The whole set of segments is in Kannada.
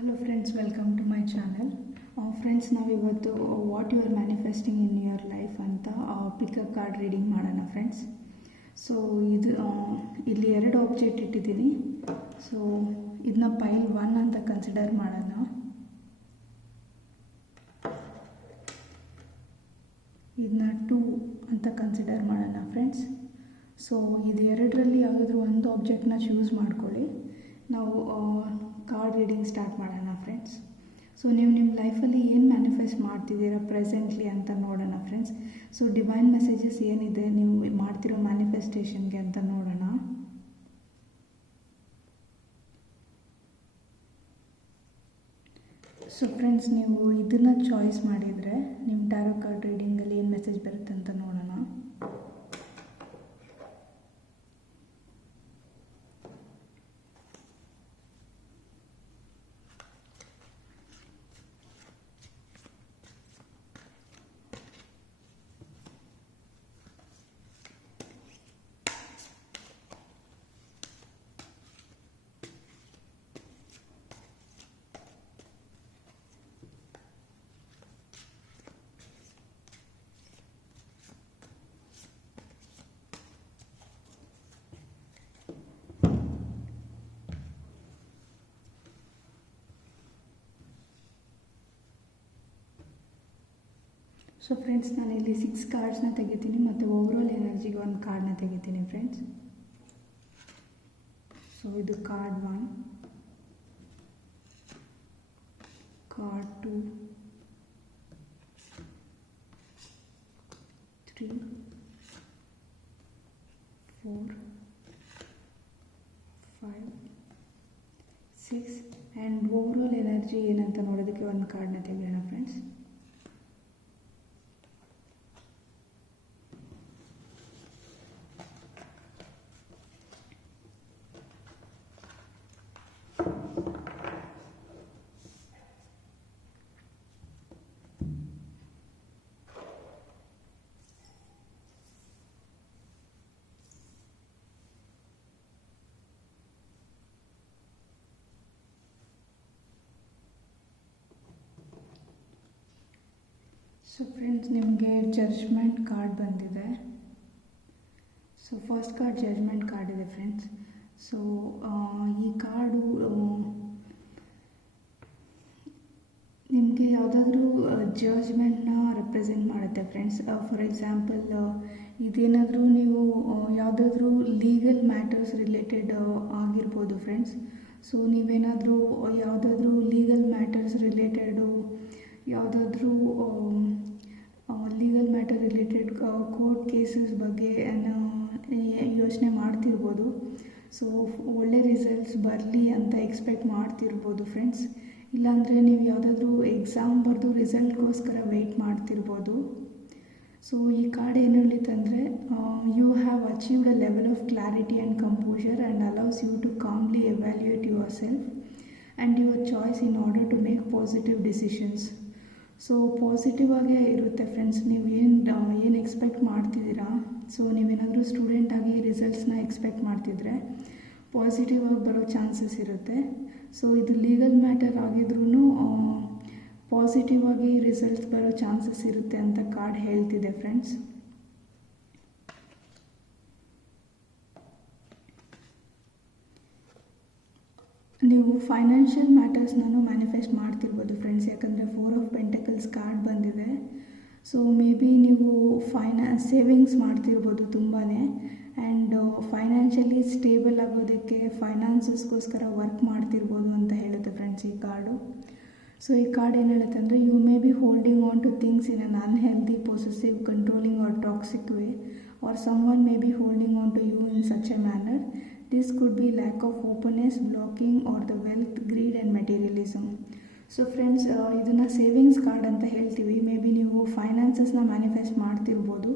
Hello friends, welcome to my channel. Friends, ನಾವಿವತ್ತು what you are manifesting in your life ಅಂತ ಪಿಕಪ್ ಕಾರ್ಡ್ ರೀಡಿಂಗ್ ಮಾಡೋಣ ಫ್ರೆಂಡ್ಸ್. ಸೊ ಇಲ್ಲಿ ಎರಡು ಆಬ್ಜೆಕ್ಟ್ ಇಟ್ಟಿದ್ದೀನಿ. ಸೊ ಇದನ್ನ ಪೈಲ್ 1 ಅಂತ ಕನ್ಸಿಡರ್ ಮಾಡೋಣ. ಇದನ್ನ 2 ಅಂತ ಕನ್ಸಿಡರ್ ಮಾಡೋಣ ಫ್ರೆಂಡ್ಸ್. ಸೊ ಇದು ಎರಡರಲ್ಲಿ ಯಾವುದಾದ್ರೂ ಒಂದು ಆಬ್ಜೆಕ್ಟ್ನ ಚೂಸ್ ಮಾಡ್ಕೊಳ್ಳಿ. ನಾವು ಕಾರ್ಡ್ ರೀಡಿಂಗ್ ಸ್ಟಾರ್ಟ್ ಮಾಡೋಣ ಫ್ರೆಂಡ್ಸ್. ಸೊ ನೀವು ನಿಮ್ಮ ಲೈಫಲ್ಲಿ ಏನು ಮ್ಯಾನಿಫೆಸ್ಟ್ ಮಾಡ್ತಿದ್ದೀರಾ ಪ್ರೆಸೆಂಟ್ಲಿ ಅಂತ ನೋಡೋಣ ಫ್ರೆಂಡ್ಸ್. ಸೊ ಡಿವೈನ್ ಮೆಸೇಜಸ್ ಏನಿದೆ ನೀವು ಮಾಡ್ತಿರೋ ಮ್ಯಾನಿಫೆಸ್ಟೇಷನ್ಗೆ ಅಂತ ನೋಡೋಣ. ಸೊ ಫ್ರೆಂಡ್ಸ್, ನೀವು ಇದನ್ನು ಚಾಯ್ಸ್ ಮಾಡಿದರೆ ನಿಮ್ಮ ಟ್ಯಾರೋ ಕಾರ್ಡ್ ರೀಡಿಂಗಲ್ಲಿ ಏನು ಮೆಸೇಜ್ ಬರುತ್ತೆ ಅಂತ ನೋಡೋಣ. ಸೊ ಫ್ರೆಂಡ್ಸ್, ನಾನಿಲ್ಲಿ 6 ಕಾರ್ಡ್ಸ್ನ ತೆಗಿತೀನಿ ಮತ್ತು ಓವರಾಲ್ ಎನರ್ಜಿಗೆ ಒಂದು ಕಾರ್ಡ್ನ ತೆಗಿತೀನಿ ಫ್ರೆಂಡ್ಸ್. ಸೊ ಇದು card 1, card 2, 3, 4, 5, 6 and overall energy ಏನಂತ ನೋಡೋದಕ್ಕೆ ಒಂದು ಕಾರ್ಡ್ನ ತೆಗೆಯೋಣ ಫ್ರೆಂಡ್ಸ್. ಸೊ ಫ್ರೆಂಡ್ಸ್, ನಿಮಗೆ ಜಡ್ಜ್ಮೆಂಟ್ ಕಾರ್ಡ್ ಬಂದಿದೆ. So first card judgement card ಇದೆ ಫ್ರೆಂಡ್ಸ್. ಸೊ ಈ ಕಾರ್ಡು ನಿಮಗೆ ಯಾವುದಾದ್ರೂ ಜಡ್ಜ್ಮೆಂಟ್ನ ರೆಪ್ರೆಸೆಂಟ್ ಮಾಡುತ್ತೆ ಫ್ರೆಂಡ್ಸ್. ಫಾರ್ ಎಕ್ಸಾಂಪಲ್, ಇದೇನಾದರೂ ನೀವು ಯಾವುದಾದ್ರೂ ಲೀಗಲ್ ಮ್ಯಾಟರ್ಸ್ ರಿಲೇಟೆಡ್ ಆಗಿರ್ಬೋದು ಫ್ರೆಂಡ್ಸ್. ಸೊ ನೀವೇನಾದರೂ ಯಾವುದಾದ್ರೂ ಲೀಗಲ್ ಮ್ಯಾಟರ್ಸ್ ರಿಲೇಟೆಡು ಯಾವುದಾದ್ರೂ legal matter related court cases ಬಗ್ಗೆ ಯೋಚನೆ ಮಾಡ್ತಿರ್ಬೋದು. ಸೊ ಒಳ್ಳೆ ರಿಸಲ್ಟ್ಸ್ ಬರಲಿ ಅಂತ ಎಕ್ಸ್ಪೆಕ್ಟ್ ಮಾಡ್ತಿರ್ಬೋದು ಫ್ರೆಂಡ್ಸ್. ಇಲ್ಲಾಂದರೆ ನೀವು ಯಾವುದಾದ್ರೂ ಎಕ್ಸಾಮ್ ಬರೆದು ರಿಸಲ್ಟ್ಗೋಸ್ಕರ ವೆಯ್ಟ್ ಮಾಡ್ತಿರ್ಬೋದು. ಸೊ ಈ ಕಾರ್ಡ್ ಏನು ಹೇಳಿತಂದರೆ, you have achieved a level of clarity and composure and allows you to calmly evaluate yourself and your choice in order to make positive decisions. So positive ಆಗೇ ಇರುತ್ತೆ ಫ್ರೆಂಡ್ಸ್. ನೀವು ಏನು ಎಕ್ಸ್ಪೆಕ್ಟ್ ಮಾಡ್ತಿದ್ದೀರಾ, ಸೊ ನೀವೇನಾದರೂ ಸ್ಟೂಡೆಂಟಾಗಿ ರಿಸಲ್ಟ್ಸ್ನ ಎಕ್ಸ್ಪೆಕ್ಟ್ ಮಾಡ್ತಿದ್ರೆ ಪಾಸಿಟಿವ್ ಆಗಿ ಬರೋ ಚಾನ್ಸಸ್ ಇರುತ್ತೆ. ಸೊ ಇದು ಲೀಗಲ್ ಮ್ಯಾಟರ್ ಆಗಿದ್ರೂ ಪಾಸಿಟಿವ್ ಆಗಿ ರಿಸಲ್ಟ್ಸ್ ಬರೋ ಚಾನ್ಸಸ್ ಇರುತ್ತೆ ಅಂತ ಕಾರ್ಡ್ ಹೇಳ್ತಿದೆ ಫ್ರೆಂಡ್ಸ್. ನೀವು ಫೈನಾನ್ಷಿಯಲ್ ಮ್ಯಾಟರ್ಸ್ನೂ ಮ್ಯಾನಿಫೆಸ್ಟ್ ಮಾಡ್ತಿರ್ಬೋದು ಫ್ರೆಂಡ್ಸ್, ಯಾಕಂದರೆ 4 ಆಫ್ ಪೆಂಟಕಲ್ಸ್ ಕಾರ್ಡ್ ಬಂದಿದೆ. ಸೊ ಮೇ ಬಿ ನೀವು ಸೇವಿಂಗ್ಸ್ ಮಾಡ್ತಿರ್ಬೋದು ತುಂಬಾ, ಆ್ಯಂಡ್ ಫೈನಾನ್ಷಿಯಲಿ ಸ್ಟೇಬಲ್ ಆಗೋದಕ್ಕೆ ಫೈನಾನ್ಸಸ್ಗೋಸ್ಕರ ವರ್ಕ್ ಮಾಡ್ತಿರ್ಬೋದು ಅಂತ ಹೇಳುತ್ತೆ ಫ್ರೆಂಡ್ಸ್ ಈ ಕಾರ್ಡು. ಸೊ ಈ ಕಾರ್ಡ್ ಏನು ಹೇಳುತ್ತೆ ಅಂದರೆ, you may be holding on to things in un unhealthy, possessive, controlling or toxic way, or someone may be holding on to you in such a manner. This could be lack of openness, blocking, or the wealth, greed and materialism. So friends, ಇದನ್ನು ಸೇವಿಂಗ್ಸ್ ಕಾರ್ಡ್ ಅಂತ ಹೇಳ್ತೀವಿ. ಮೇ ಬಿ ನೀವು ಫೈನಾನ್ಸಸ್ನ ಮ್ಯಾನಿಫೆಸ್ಟ್ ಮಾಡ್ತಿರ್ಬೋದು.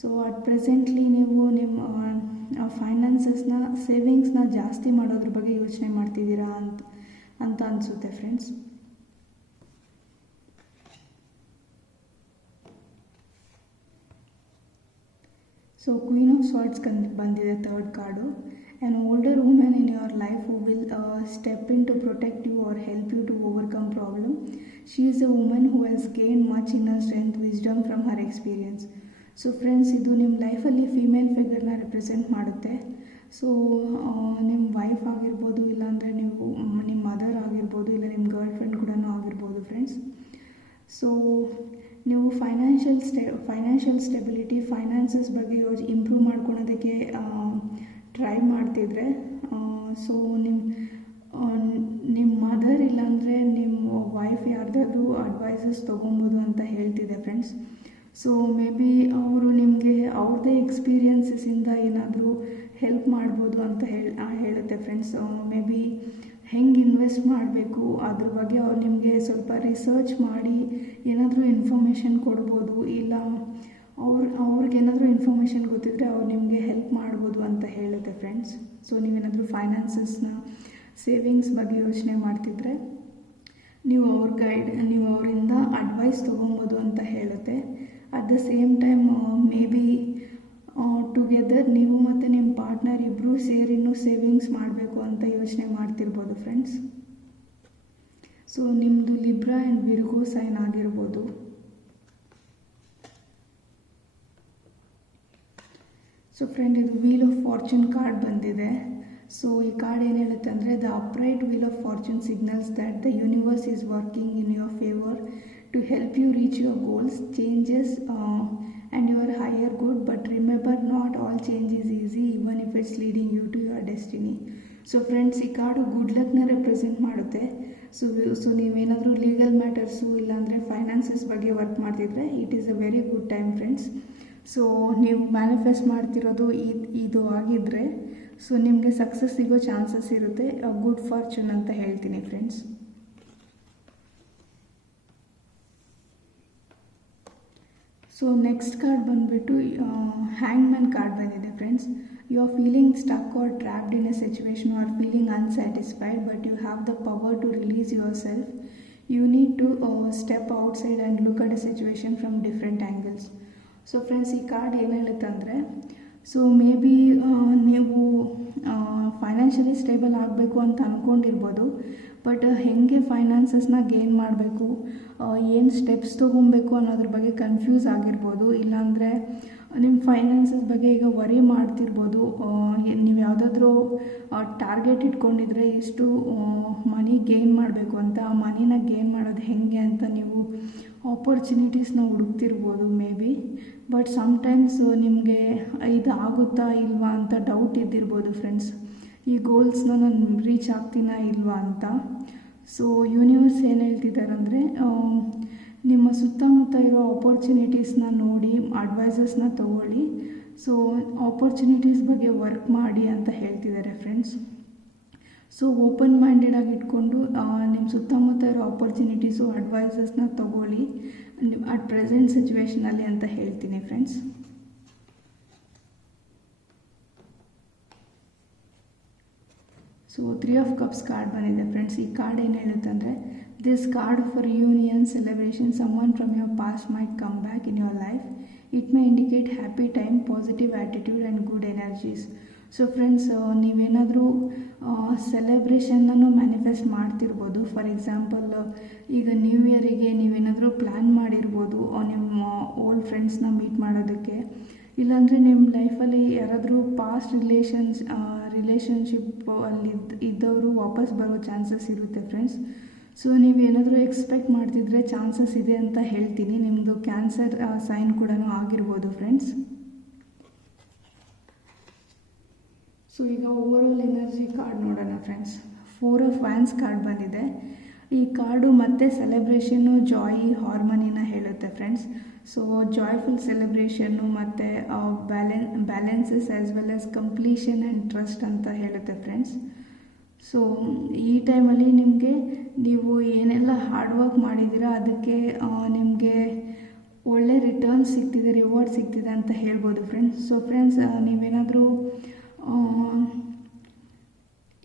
ಸೊ ಅಟ್ ಪ್ರೆಸೆಂಟ್ಲಿ ನೀವು ನಿಮ್ಮ ಫೈನಾನ್ಸಸ್ನ ಸೇವಿಂಗ್ಸ್ನ ಜಾಸ್ತಿ ಮಾಡೋದ್ರ ಬಗ್ಗೆ ಯೋಚನೆ ಮಾಡ್ತಿದ್ದೀರಾ ಅಂತ ಅನಿಸುತ್ತೆ friends. So Queen of Swords ಬಂದಿದೆ third card. An older woman in your life who will step in to protect you or help you to overcome problem. She is a woman who has gained much inner strength, wisdom from her experience. So friends, ಇದು ನಿಮ್ಮ ಲೈಫಲ್ಲಿ ಫೀಮೇಲ್ ಫಿಗರ್ನ ರೆಪ್ರೆಸೆಂಟ್ ಮಾಡುತ್ತೆ. ಸೊ ನಿಮ್ಮ ವೈಫ್ ಆಗಿರ್ಬೋದು, ಇಲ್ಲಾಂದರೆ ನೀವು ನಿಮ್ಮ ಮದರ್ ಆಗಿರ್ಬೋದು, ಇಲ್ಲ ನಿಮ್ಮ ಗರ್ಲ್ ಫ್ರೆಂಡ್ ಕೂಡ ಆಗಿರ್ಬೋದು ಫ್ರೆಂಡ್ಸ್. ಸೊ ನೀವು ಫೈನಾನ್ಷಿಯಲ್ ಸ್ಟೆಬಿಲಿಟಿ, ಫೈನಾನ್ಸಸ್ ಬಗ್ಗೆ ಇಂಪ್ರೂವ್ ಮಾಡ್ಕೊಳೋದಕ್ಕೆ ಟ್ರೈ ಮಾಡ್ತಿದ್ರೆ, ಸೊ ನಿಮ್ಮ ಮದರ್ ಇಲ್ಲಾಂದರೆ ನಿಮ್ಮ ವೈಫ್ ಯಾರ್ದಾದ್ರೂ ಅಡ್ವೈಸಸ್ ತೊಗೊಬೋದು ಅಂತ ಹೇಳ್ತಿದೆ ಫ್ರೆಂಡ್ಸ್. ಸೊ ಮೇ ಬಿ ಅವರು ನಿಮಗೆ ಅವ್ರದ್ದೇ ಎಕ್ಸ್ಪೀರಿಯನ್ಸಸ್ಸಿಂದ ಏನಾದರೂ ಹೆಲ್ಪ್ ಮಾಡ್ಬೋದು ಅಂತ ಹೇಳುತ್ತೆ ಫ್ರೆಂಡ್ಸ್. ಮೇ ಬಿ ಹೆಂಗೆ ಇನ್ವೆಸ್ಟ್ ಮಾಡಬೇಕು ಅದ್ರ ಬಗ್ಗೆ ಅವ್ರು ನಿಮಗೆ ಸ್ವಲ್ಪ ರಿಸರ್ಚ್ ಮಾಡಿ ಏನಾದರೂ ಇನ್ಫಾರ್ಮೇಷನ್ ಕೊಡ್ಬೋದು. ಇಲ್ಲ ಅವ್ರಿಗೇನಾದರೂ ಇನ್ಫಾರ್ಮೇಷನ್ ಗೊತ್ತಿದ್ದರೆ ಅವ್ರು ನಿಮಗೆ ಹೆಲ್ಪ್ ಮಾಡ್ಬೋದು ಅಂತ ಹೇಳುತ್ತೆ ಫ್ರೆಂಡ್ಸ್. ಸೊ ನೀವೇನಾದರೂ ಫೈನಾನ್ಸಸ್ನ ಸೇವಿಂಗ್ಸ್ ಬಗ್ಗೆ ಯೋಚನೆ ಮಾಡ್ತಿದ್ರೆ ನೀವು ಅವರಿಂದ ಅಡ್ವೈಸ್ ತೊಗೊಬೋದು ಅಂತ ಹೇಳುತ್ತೆ. At the same time may be together ನೀವು ಮತ್ತು ನಿಮ್ಮ ಪಾರ್ಟ್ನರ್ ಇಬ್ಬರೂ ಸೇರಿನೂ ಸೇವಿಂಗ್ಸ್ ಮಾಡಬೇಕು ಅಂತ ಯೋಚನೆ ಮಾಡ್ತಿರ್ಬೋದು ಫ್ರೆಂಡ್ಸ್. ಸೊ ನಿಮ್ಮದು ಲಿಬ್ರಾ ಆ್ಯಂಡ್ ವಿರ್ಗೋ ಸೈನ್ ಆಗಿರ್ಬೋದು. ಸೊ ಫ್ರೆಂಡ್, ಇದು ವೀಲ್ ಆಫ್ ಫಾರ್ಚೂನ್ ಕಾರ್ಡ್ ಬಂದಿದೆ. ಸೊ ಈ ಕಾರ್ಡ್ ಏನು ಹೇಳುತ್ತೆ ಅಂದರೆ, the upright wheel of fortune signals that the universe is working in your favour to help you reach your goals, changes and your higher good. But remember, not all change is easy even if it's leading you to your destiny. So friends, ಈ ಕಾರ್ಡು ಗುಡ್ ಲಕ್ನ ರೆಪ್ರೆಸೆಂಟ್ ಮಾಡುತ್ತೆ. ಸೊ ನೀವೇನಾದರೂ ಲೀಗಲ್ ಮ್ಯಾಟರ್ಸು ಇಲ್ಲಾಂದರೆ ಫೈನಾನ್ಸಸ್ ಬಗ್ಗೆ ವರ್ಕ್ ಮಾಡ್ತಿದ್ರೆ it is a very good time friends. So ನೀವು ಮ್ಯಾನಿಫೆಸ್ಟ್ ಮಾಡ್ತಿರೋದು ಇದು ಆಗಿದ್ದರೆ ಸೊ ನಿಮಗೆ ಸಕ್ಸಸ್ ಸಿಗೋ ಚಾನ್ಸಸ್ ಇರುತ್ತೆ. ಗುಡ್ ಫಾರ್ಚೂನ್ ಅಂತ ಹೇಳ್ತೀನಿ ಫ್ರೆಂಡ್ಸ್. ಸೊ ನೆಕ್ಸ್ಟ್ ಕಾರ್ಡ್ ಬಂದುಬಿಟ್ಟು ಹ್ಯಾಂಗ್ಮ್ಯಾನ್ ಕಾರ್ಡ್ ಬಂದಿದೆ friends. You are feeling stuck or trapped in a situation or feeling unsatisfied, but you have the power to release yourself. You need to step outside and look at a situation from different angles. So friends, ಈ ಕಾರ್ಡ್ ಏನು ಹೇಳುತ್ತೆ ಅಂದರೆ, ಸೊ ಮೇ ಬಿ ನೀವು ಫೈನಾನ್ಷಿಯಲಿ ಸ್ಟೇಬಲ್ ಆಗಬೇಕು ಅಂತ ಅಂದ್ಕೊಂಡಿರ್ಬೋದು, ಬಟ್ ಹೇಗೆ ಫೈನಾನ್ಸಸ್ನ ಗೇನ್ ಮಾಡಬೇಕು, ಏನು ಸ್ಟೆಪ್ಸ್ ತೊಗೊಬೇಕು ಅನ್ನೋದ್ರ ಬಗ್ಗೆ ಕನ್ಫ್ಯೂಸ್ ಆಗಿರ್ಬೋದು. ಇಲ್ಲಾಂದರೆ ನಿಮ್ಮ ಫೈನಾನ್ಸಸ್ ಬಗ್ಗೆ ಈಗ ವರಿ ಮಾಡ್ತಿರ್ಬೋದು. ನೀವು ಯಾವುದಾದ್ರೂ ಟಾರ್ಗೆಟ್ ಇಟ್ಕೊಂಡಿದ್ರೆ ಇಷ್ಟು ಮನಿ ಗೇನ್ ಮಾಡಬೇಕು ಅಂತ, ಆ ಮನಿನ ಗೇನ್ ಮಾಡೋದು ಹೇಗೆ ಅಂತ ನೀವು ಆಪರ್ಚುನಿಟೀಸ್ನ ಹುಡುಕ್ತಿರ್ಬೋದು ಮೇ ಬಿ. ಬಟ್ ಸಮ್ಟೈಮ್ಸ್ ನಿಮಗೆ ಇದು ಆಗುತ್ತಾ ಇಲ್ವಾ ಅಂತ ಡೌಟ್ ಇದ್ದಿರ್ಬೋದು ಫ್ರೆಂಡ್ಸ್, ಈ ಗೋಲ್ಸ್ನ ನಾನು ರೀಚ್ ಆಗ್ತೀನಾ ಇಲ್ವಾ ಅಂತ. ಸೊ ಯೂನಿವರ್ಸ್ ಏನು ಹೇಳ್ತಿದ್ದಾರೆ ಅಂದರೆ, ನಿಮ್ಮ ಸುತ್ತಮುತ್ತ ಇರೋ ಆಪರ್ಚುನಿಟೀಸ್ನ ನೋಡಿ ಅಡ್ವೈಸಸ್ನ ತೊಗೊಳ್ಳಿ. ಸೊ ಆಪರ್ಚುನಿಟೀಸ್ ಬಗ್ಗೆ ವರ್ಕ್ ಮಾಡಿ ಅಂತ ಹೇಳ್ತಿದ್ದಾರೆ ಫ್ರೆಂಡ್ಸ್. ಸೊ ಓಪನ್ ಮೈಂಡೆಡ್ ಆಗಿ ಇಟ್ಕೊಂಡು ನಿಮ್ಮ ಸುತ್ತಮುತ್ತ ಇರೋ ಆಪರ್ಚುನಿಟೀಸು ಅಡ್ವೈಸಸ್ನ ತೊಗೊಳ್ಳಿ ಅಟ್ ಪ್ರೆಸೆಂಟ್ ಸಿಚುವೇಷನಲ್ಲಿ ಅಂತ ಹೇಳ್ತೀನಿ friends. So 3 of cups card ಬಂದಿದೆ ಫ್ರೆಂಡ್ಸ್. ಈ ಕಾರ್ಡ್ ಏನು ಹೇಳುತ್ತೆ ಅಂದರೆ, this card for union celebration, someone from your past might come back in your life. It may indicate happy time, positive attitude and good energies. So friends, ನೀವೇನಾದರೂ ಸೆಲೆಬ್ರೇಷನ್ನನ್ನು ಮ್ಯಾನಿಫೆಸ್ಟ್ ಮಾಡ್ತಿರ್ಬೋದು. ಫಾರ್ ಎಕ್ಸಾಂಪಲ್, ಈಗ ನ್ಯೂ ಇಯರಿಗೆ ನೀವೇನಾದರೂ ಪ್ಲ್ಯಾನ್ ಮಾಡಿರ್ಬೋದು ನಿಮ್ಮ ಓಲ್ಡ್ ಫ್ರೆಂಡ್ಸ್ನ ಮೀಟ್ ಮಾಡೋದಕ್ಕೆ. ಇಲ್ಲಾಂದರೆ ನಿಮ್ಮ ಲೈಫಲ್ಲಿ ಯಾರಾದರೂ ಪಾಸ್ಟ್ ರಿಲೇಷನ್ಶಿಪ್ ಅಲ್ಲಿ ಇದ್ದವರು ವಾಪಸ್ ಬರೋ ಚಾನ್ಸಸ್ ಇರುತ್ತೆ ಫ್ರೆಂಡ್ಸ್. ಸೊ ನೀವೇನಾದರೂ ಎಕ್ಸ್ಪೆಕ್ಟ್ ಮಾಡ್ತಿದ್ರೆ ಚಾನ್ಸಸ್ ಇದೆ ಅಂತ ಹೇಳ್ತೀನಿ. ನಿಮ್ಮದು ಕ್ಯಾನ್ಸರ್ ಸೈನ್ ಕೂಡ ಆಗಿರ್ಬೋದು ಫ್ರೆಂಡ್ಸ್. ಸೊ ಈಗ ಓವರಾಲ್ ಎನರ್ಜಿ ಕಾರ್ಡ್ ನೋಡೋಣ ಫ್ರೆಂಡ್ಸ್. 4 ಆಫ್ ವ್ಯಾನ್ಸ್ ಕಾರ್ಡ್ ಬಂದಿದೆ. ಈ ಕಾರ್ಡು ಮತ್ತೆ ಸೆಲೆಬ್ರೇಷನ್ನು, ಜಾಯ್, ಹಾರ್ಮನಿನ ಹೇಳುತ್ತೆ ಫ್ರೆಂಡ್ಸ್. ಸೊ ಜಾಯ್ಫುಲ್ ಸೆಲೆಬ್ರೇಷನ್ನು ಮತ್ತು balances as well as completion and trust ಅಂತ ಹೇಳುತ್ತೆ ಫ್ರೆಂಡ್ಸ್. ಸೊ ಈ ಟೈಮಲ್ಲಿ ನೀವು ಏನೆಲ್ಲ ಹಾರ್ಡ್ ವರ್ಕ್ ಮಾಡಿದ್ದೀರಾ ಅದಕ್ಕೆ ನಿಮಗೆ ಒಳ್ಳೆ ರಿಟರ್ನ್ ಸಿಗ್ತಿದೆ, ರಿವಾರ್ಡ್ ಸಿಗ್ತಿದೆ ಅಂತ ಹೇಳ್ಬೋದು ಫ್ರೆಂಡ್ಸ್. ಸೊ ಫ್ರೆಂಡ್ಸ್, ನೀವೇನಾದರೂ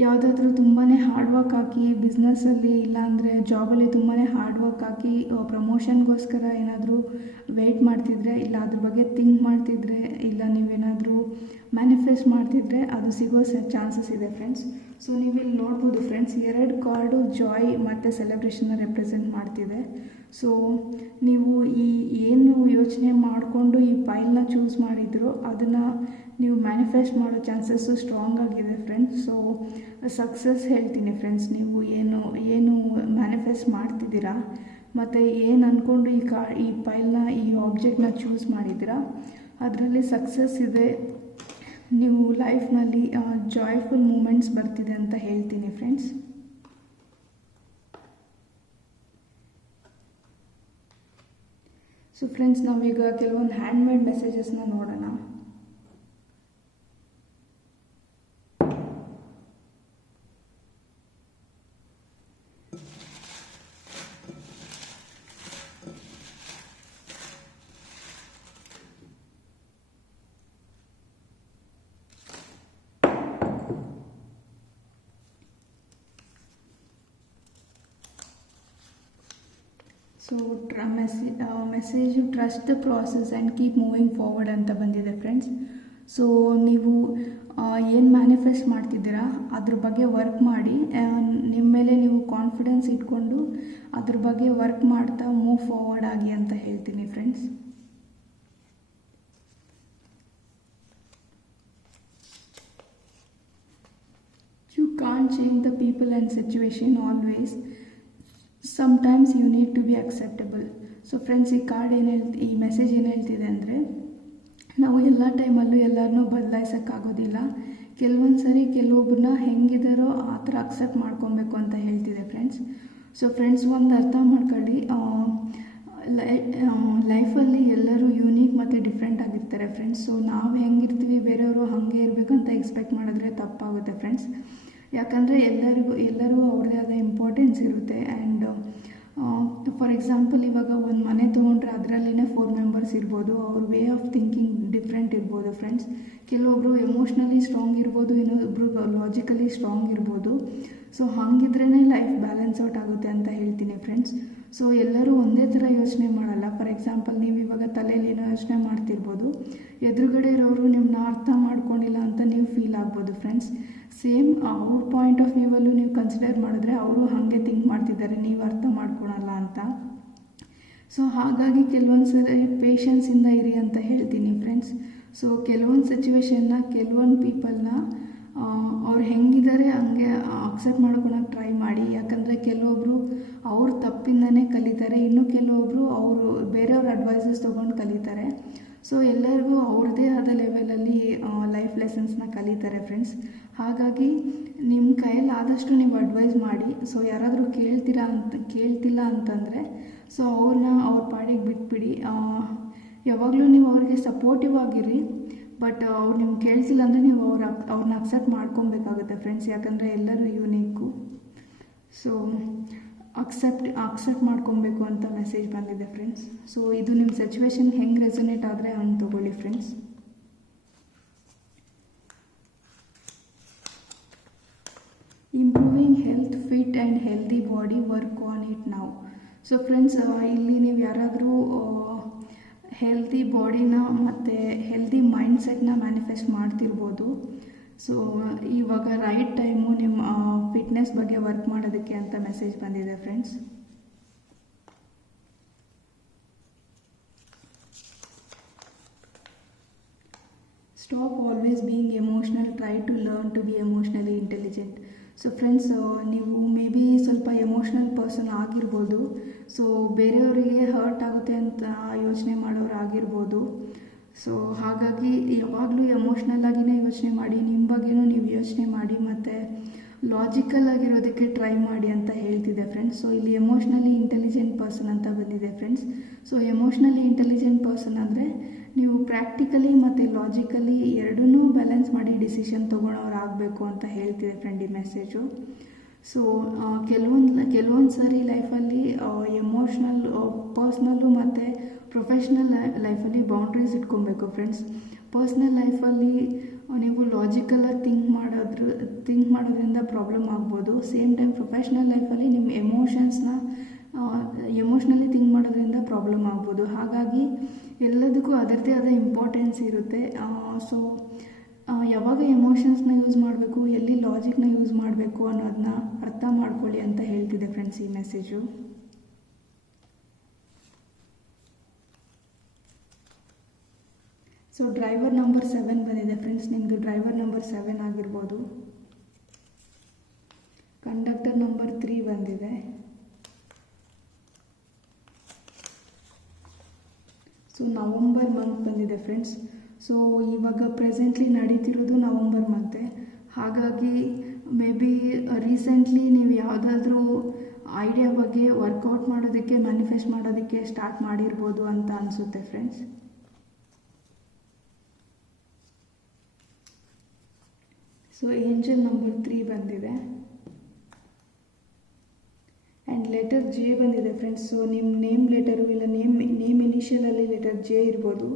ಯಾವುದಾದ್ರೂ ತುಂಬಾ ಹಾರ್ಡ್ ವರ್ಕ್ ಹಾಕಿ ಬಿಸ್ನೆಸ್ಸಲ್ಲಿ ಇಲ್ಲಾಂದರೆ ಜಾಬಲ್ಲಿ ತುಂಬಾ ಹಾರ್ಡ್ ವರ್ಕ್ ಹಾಕಿ ಪ್ರಮೋಷನ್ಗೋಸ್ಕರ ಏನಾದರೂ ವೆಯ್ಟ್ ಮಾಡ್ತಿದ್ರೆ, ಇಲ್ಲ ಅದ್ರ ಬಗ್ಗೆ ಥಿಂಕ್ ಮಾಡ್ತಿದ್ರೆ, ಇಲ್ಲ ನೀವೇನಾದರೂ ಮ್ಯಾನಿಫೆಸ್ಟ್ ಮಾಡ್ತಿದ್ರೆ ಅದು ಸಿಗೋ ಚಾನ್ಸಸ್ ಇದೆ ಫ್ರೆಂಡ್ಸ್. ಸೊ ನೀವಿಲ್ಲಿ ನೋಡ್ಬೋದು ಫ್ರೆಂಡ್ಸ್, 2 ಕಾರ್ಡು ಜಾಯ್ ಮತ್ತು ಸೆಲೆಬ್ರೇಷನ್ನ ರೆಪ್ರೆಸೆಂಟ್ ಮಾಡ್ತಿದೆ. ಸೊ ನೀವು ಏನು ಯೋಚನೆ ಮಾಡಿಕೊಂಡು ಈ ಫೈಲ್ನ ಚೂಸ್ ಮಾಡಿದ್ರು ಅದನ್ನು ನೀವು ಮ್ಯಾನಿಫೆಸ್ಟ್ ಮಾಡೋ ಚಾನ್ಸಸ್ಸು ಸ್ಟ್ರಾಂಗ್ ಆಗಿದೆ ಫ್ರೆಂಡ್ಸ್. ಸೊ ಸಕ್ಸಸ್ ಹೇಳ್ತೀನಿ ಫ್ರೆಂಡ್ಸ್. ನೀವು ಏನು ಮ್ಯಾನಿಫೆಸ್ಟ್ ಮಾಡ್ತಿದ್ದೀರಾ ಮತ್ತು ಏನು ಅಂದ್ಕೊಂಡು ಈ ಫೈಲ್ನ, ಈ ಆಬ್ಜೆಕ್ಟ್ನ ಚೂಸ್ ಮಾಡಿದ್ದೀರಾ ಅದರಲ್ಲಿ ಸಕ್ಸಸ್ ಇದೆ. ನೀವು ಲೈಫ್ನಲ್ಲಿ ಜಾಯ್ಫುಲ್ ಮೂಮೆಂಟ್ಸ್ ಬರ್ತಿದೆ ಅಂತ ಹೇಳ್ತೀನಿ ಫ್ರೆಂಡ್ಸ್. ಸೊ ಫ್ರೆಂಡ್ಸ್, ನಾವೀಗ ಕೆಲವೊಂದು ಹ್ಯಾಂಡ್ಮೇಡ್ ಮೆಸೇಜಸ್ನ ನೋಡೋಣ. So message trust the process and keep moving forward ಅಂತ ಬಂದಿದೆ ಫ್ರೆಂಡ್ಸ್. ಸೊ ನೀವು ಏನು ಮ್ಯಾನಿಫೆಸ್ಟ್ ಮಾಡ್ತಿದ್ದೀರಾ ಅದ್ರ ಬಗ್ಗೆ ವರ್ಕ್ ಮಾಡಿ, ನಿಮ್ಮ ಮೇಲೆ ನೀವು ಕಾನ್ಫಿಡೆನ್ಸ್ ಇಟ್ಕೊಂಡು ಅದ್ರ ಬಗ್ಗೆ ವರ್ಕ್ ಮಾಡ್ತಾ ಮೂವ್ ಫಾರ್ವರ್ಡ್ ಆಗಿ ಅಂತ ಹೇಳ್ತೀನಿ friends. You can't change the people and situation always, sometimes you need to be acceptable. So friends, ಈ ಮೆಸೇಜ್ ಏನು ಹೇಳ್ತಿದೆ ಅಂದರೆ, ನಾವು ಎಲ್ಲ ಟೈಮಲ್ಲೂ ಎಲ್ಲರನ್ನೂ ಬದಲಾಯಿಸೋಕ್ಕಾಗೋದಿಲ್ಲ. ಕೆಲವೊಂದು ಸರಿ ಕೆಲವೊಬ್ಬರನ್ನ ಹೆಂಗಿದಾರೋ ಆ ಥರ ಅಕ್ಸೆಪ್ಟ್ ಮಾಡ್ಕೊಬೇಕು ಅಂತ ಹೇಳ್ತಿದೆ ಫ್ರೆಂಡ್ಸ್. ಸೊ ಫ್ರೆಂಡ್ಸ್, ಒಂದು ಅರ್ಥ ಮಾಡ್ಕೊಳ್ಳಿ, ಲೈಫಲ್ಲಿ ಎಲ್ಲರೂ ಯೂನಿಕ್ ಮತ್ತು ಡಿಫ್ರೆಂಟ್ ಆಗಿರ್ತಾರೆ ಫ್ರೆಂಡ್ಸ್. ಸೊ ನಾವು ಹೆಂಗಿರ್ತೀವಿ ಬೇರೆಯವರು ಹಾಗೆ ಇರಬೇಕಂತ ಎಕ್ಸ್ಪೆಕ್ಟ್ ಮಾಡಿದ್ರೆ ತಪ್ಪಾಗುತ್ತೆ ಫ್ರೆಂಡ್ಸ್. ಯಾಕಂದರೆ ಎಲ್ಲರೂ ಅವ್ರದ್ದೇ ಆದ ಇಂಪಾರ್ಟೆನ್ಸ್ ಇರುತ್ತೆ. ಆ್ಯಂಡ್ ಫಾರ್ ಎಕ್ಸಾಂಪಲ್, ಇವಾಗ ಒಂದು ಮನೆ ತೊಗೊಂಡ್ರೆ ಅದರಲ್ಲಿನೇ 4 ಮೆಂಬರ್ಸ್ ಇರ್ಬೋದು. ಅವ್ರ ವೇ ಆಫ್ ಥಿಂಕಿಂಗ್ ಡಿಫ್ರೆಂಟ್ ಇರ್ಬೋದು ಫ್ರೆಂಡ್ಸ್. ಕೆಲವೊಬ್ಬರು ಎಮೋಷ್ನಲಿ ಸ್ಟ್ರಾಂಗ್ ಇರ್ಬೋದು, ಇನ್ನೊಬ್ಬರು ಲಾಜಿಕಲಿ ಸ್ಟ್ರಾಂಗ್ ಇರ್ಬೋದು. ಸೊ ಹಾಗಿದ್ರೇ ಲೈಫ್ ಬ್ಯಾಲೆನ್ಸ್ ಔಟ್ ಆಗುತ್ತೆ ಅಂತ ಹೇಳ್ತೀನಿ ಫ್ರೆಂಡ್ಸ್. ಸೊ ಎಲ್ಲರೂ ಒಂದೇ ಥರ ಯೋಚನೆ ಮಾಡಲ್ಲ. ಫಾರ್ ಎಕ್ಸಾಂಪಲ್, ನೀವು ಇವಾಗ ತಲೆಯಲ್ಲಿ ಏನೋ ಯೋಚನೆ ಮಾಡ್ತಿರ್ಬೋದು, ಎದುರುಗಡೆ ಇರೋರು ನಿಮ್ಮನ್ನ ಅರ್ಥ ಮಾಡ್ಕೊಂಡಿಲ್ಲ ಅಂತ ನೀವು ಫೀಲ್ ಆಗ್ಬೋದು ಫ್ರೆಂಡ್ಸ್. ಸೇಮ್ ಅವ್ರ ಪಾಯಿಂಟ್ ಆಫ್ ವ್ಯೂವಲ್ಲೂ ನೀವು ಕನ್ಸಿಡರ್ ಮಾಡಿದ್ರೆ ಅವರು ಹಾಗೆ ಥಿಂಕ್ ಮಾಡ್ತಿದ್ದಾರೆ, ನೀವು ಅರ್ಥ ಮಾಡ್ಕೊಳಲ್ಲ ಅಂತ. ಸೊ ಹಾಗಾಗಿ ಕೆಲವೊಂದು ಸರಿ ಪೇಷನ್ಸಿಂದ ಇರಿ ಅಂತ ಹೇಳ್ತೀನಿ ಫ್ರೆಂಡ್ಸ್. ಸೊ ಕೆಲವೊಂದು ಸಿಚುವೇಶನ್ನ, ಕೆಲವೊಂದು ಪೀಪಲ್ನ ಅವ್ರು ಹೆಂಗಿದ್ದಾರೆ ಹಂಗೆ ಅಕ್ಸೆಪ್ಟ್ ಮಾಡ್ಕೊಳಕ್ಕೆ ಟ್ರೈ ಮಾಡಿ. ಯಾಕಂದರೆ ಕೆಲವೊಬ್ಬರು ಅವ್ರ ತಪ್ಪಿಂದನೇ ಕಲಿತಾರೆ, ಇನ್ನು ಕೆಲವೊಬ್ಬರು ಅವರು ಬೇರೆಯವ್ರ ಅಡ್ವೈಸಸ್ ತೊಗೊಂಡು ಕಲಿತಾರೆ. ಸೊ ಎಲ್ಲರಿಗೂ ಅವ್ರದ್ದೇ ಆದ ಲೆವೆಲಲ್ಲಿ ಲೈಫ್ ಲೆಸನ್ಸ್ನ ಕಲಿತಾರೆ ಫ್ರೆಂಡ್ಸ್. ಹಾಗಾಗಿ ನಿಮ್ಮ ಕೈಯಲ್ಲಿ ಆದಷ್ಟು ನೀವು ಅಡ್ವೈಸ್ ಮಾಡಿ. ಸೊ ಯಾರಾದರೂ ಕೇಳ್ತಿಲ್ಲ ಅಂತಂದರೆ ಸೊ ಅವ್ರ ಪಾಡಿಗೆ ಬಿಟ್ಬಿಡಿ. ಯಾವಾಗಲೂ ನೀವು ಅವ್ರಿಗೆ ಸಪೋರ್ಟಿವ್ ಆಗಿರಿ. ಬಟ್ ಅವ್ರು ನಿಮ್ಗೆ ಕೇಳ್ತಿಲ್ಲ ಅಂದರೆ ನೀವು ಅವ್ರನ್ನ ಅಕ್ಸೆಪ್ಟ್ ಮಾಡ್ಕೊಬೇಕಾಗುತ್ತೆ ಫ್ರೆಂಡ್ಸ್. ಯಾಕಂದರೆ ಎಲ್ಲರೂ ಯೂನಿಕ್ಕು. ಸೊ ಅಕ್ಸೆಪ್ಟ್ ಮಾಡ್ಕೊಬೇಕು ಅಂತ ಮೆಸೇಜ್ ಬಂದಿದೆ ಫ್ರೆಂಡ್ಸ್. ಸೊ ಇದು ನಿಮ್ಮ ಸಿಚುವೇಶನ್ ಹೆಂಗೆ ರೆಸೊನೇಟ್ ಆದರೆ ಹಂಗೆ ತೊಗೊಳ್ಳಿ friends. Improving health, fit and healthy body, work on it ನಾವು. ಸೊ ಫ್ರೆಂಡ್ಸ್, ಇಲ್ಲಿ ನೀವು ಯಾರಾದರೂ ಹೆಲ್ದಿ ಬಾಡಿನ ಮತ್ತು ಹೆಲ್ದಿ ಮೈಂಡ್ಸೆಟ್ನ ಮ್ಯಾನಿಫೆಸ್ಟ್ ಮಾಡ್ತಿರ್ಬೋದು. ಸೊ ಇವಾಗ ರೈಟ್ ಟೈಮು ನಿಮ್ಮ ಫಿಟ್ನೆಸ್ ಬಗ್ಗೆ ವರ್ಕ್ ಮಾಡೋದಕ್ಕೆ ಅಂತ ಮೆಸೇಜ್ ಬಂದಿದೆ friends. Stop always being emotional, try to learn to be emotionally intelligent. So friends, ನೀವು ಮೇ ಬಿ ಸ್ವಲ್ಪ ಎಮೋಷ್ನಲ್ ಪರ್ಸನ್ ಆಗಿರ್ಬೋದು. ಸೊ ಬೇರೆಯವರಿಗೆ ಹರ್ಟ್ ಆಗುತ್ತೆ ಅಂತ ಯೋಚನೆ ಮಾಡೋರು ಆಗಿರ್ಬೋದು. ಸೊ ಹಾಗಾಗಿ ಯಾವಾಗಲೂ ಎಮೋಷ್ನಲ್ ಆಗಿನೇ ಯೋಚನೆ ಮಾಡಿ, ನಿಮ್ಮ ಬಗ್ಗೆನೂ ನೀವು ಯೋಚನೆ ಮಾಡಿ ಮತ್ತು ಲಾಜಿಕಲ್ ಆಗಿರೋದಕ್ಕೆ ಟ್ರೈ ಮಾಡಿ ಅಂತ ಹೇಳ್ತಿದೆ ಫ್ರೆಂಡ್ಸ್. ಸೊ ಇಲ್ಲಿ ಎಮೋಷ್ನಲಿ ಇಂಟೆಲಿಜೆಂಟ್ ಪರ್ಸನ್ ಅಂತ ಬಂದಿದೆ friends. So emotionally intelligent person ಅಂದರೆ ನೀವು ಪ್ರಾಕ್ಟಿಕಲಿ ಮತ್ತು ಲಾಜಿಕಲಿ ಎರಡನ್ನೂ ಬ್ಯಾಲೆನ್ಸ್ ಮಾಡಿ ಡಿಸಿಷನ್ ತೊಗೊಳೋರು ಆಗಬೇಕು ಅಂತ ಹೇಳ್ತಿದೆ ಫ್ರೆಂಡ್ ಈ ಮೆಸೇಜು. ಸೊ ಕೆಲವೊಂದು ಸಾರಿ ಲೈಫಲ್ಲಿ ಪರ್ಸ್ನಲ್ಲು ಮತ್ತು ಪ್ರೊಫೆಷ್ನಲ್ ಲೈಫಲ್ಲಿ ಬೌಂಡ್ರೀಸ್ ಇಟ್ಕೊಬೇಕು ಫ್ರೆಂಡ್ಸ್. ಪರ್ಸ್ನಲ್ ಲೈಫಲ್ಲಿ ನೀವು ಲಾಜಿಕಲಾಗಿ ಥಿಂಕ್ ಮಾಡೋದ್ರಿಂದ ಪ್ರಾಬ್ಲಮ್ ಆಗ್ಬೋದು. ಸೇಮ್ ಟೈಮ್ ಪ್ರೊಫೆಷ್ನಲ್ ಲೈಫಲ್ಲಿ ನಿಮ್ಮ ಎಮೋಷ್ನಲಿ ಥಿಂಕ್ ಮಾಡೋದ್ರಿಂದ ಪ್ರಾಬ್ಲಮ್ ಆಗ್ಬೋದು. ಹಾಗಾಗಿ ಎಲ್ಲದಕ್ಕೂ ಅದರದ್ದೇ ಆದ ಇಂಪಾರ್ಟೆನ್ಸ್ ಇರುತ್ತೆ. ಸೊ ಯಾವಾಗ ಎಮೋಷನ್ಸ್ನ ಯೂಸ್ ಮಾಡಬೇಕು, ಎಲ್ಲಿ ಲಾಜಿಕ್ನ ಯೂಸ್ ಮಾಡಬೇಕು ಅನ್ನೋದನ್ನ ಅರ್ಥ ಮಾಡ್ಕೊಳ್ಳಿ ಅಂತ ಹೇಳ್ತಿದೆ ಫ್ರೆಂಡ್ಸ್ ಈ ಮೆಸೇಜು. ಸೊ ಡ್ರೈವರ್ ನಂಬರ್ 7 ಬಂದಿದೆ ಫ್ರೆಂಡ್ಸ್. ನಿಮ್ಮದು ಡ್ರೈವರ್ ನಂಬರ್ 7 ಆಗಿರ್ಬೋದು. ಕಂಡಕ್ಟರ್ ನಂಬರ್ 3 ಬಂದಿದೆ. ಸೊ ನವಂಬರ್ ಮಂತ್ ಬಂದಿದೆ ಫ್ರೆಂಡ್ಸ್. ಸೊ ಇವಾಗ ಪ್ರೆಸೆಂಟ್ಲಿ ನಡೀತಿರೋದು ನವಂಬರ್ ಮಂತೆ. ಹಾಗಾಗಿ ಮೇ ಬಿ ರೀಸೆಂಟ್ಲಿ ನೀವು ಯಾವುದಾದ್ರೂ ಐಡಿಯಾ ಬಗ್ಗೆ ವರ್ಕೌಟ್ ಮಾಡೋದಕ್ಕೆ, ಮ್ಯಾನಿಫೆಸ್ಟ್ ಮಾಡೋದಕ್ಕೆ ಸ್ಟಾರ್ಟ್ ಮಾಡಿರ್ಬೋದು ಅಂತ ಅನಿಸುತ್ತೆ ಫ್ರೆಂಡ್ಸ್. ಸೊ ಏಂಜಲ್ ನಂಬರ್ 3 ಬಂದಿದೆ ಆ್ಯಂಡ್ ಲೆಟರ್ ಜೆ ಬಂದಿದೆ ಫ್ರೆಂಡ್ಸ್. ಸೊ ನಿಮ್ಮ ನೇಮ್ ಲೆಟರು ಇಲ್ಲ ನೇಮ್ ಇನಿಷಿಯಲಲ್ಲಿ ಲೆಟರ್ ಜೆ ಇರ್ಬೋದು.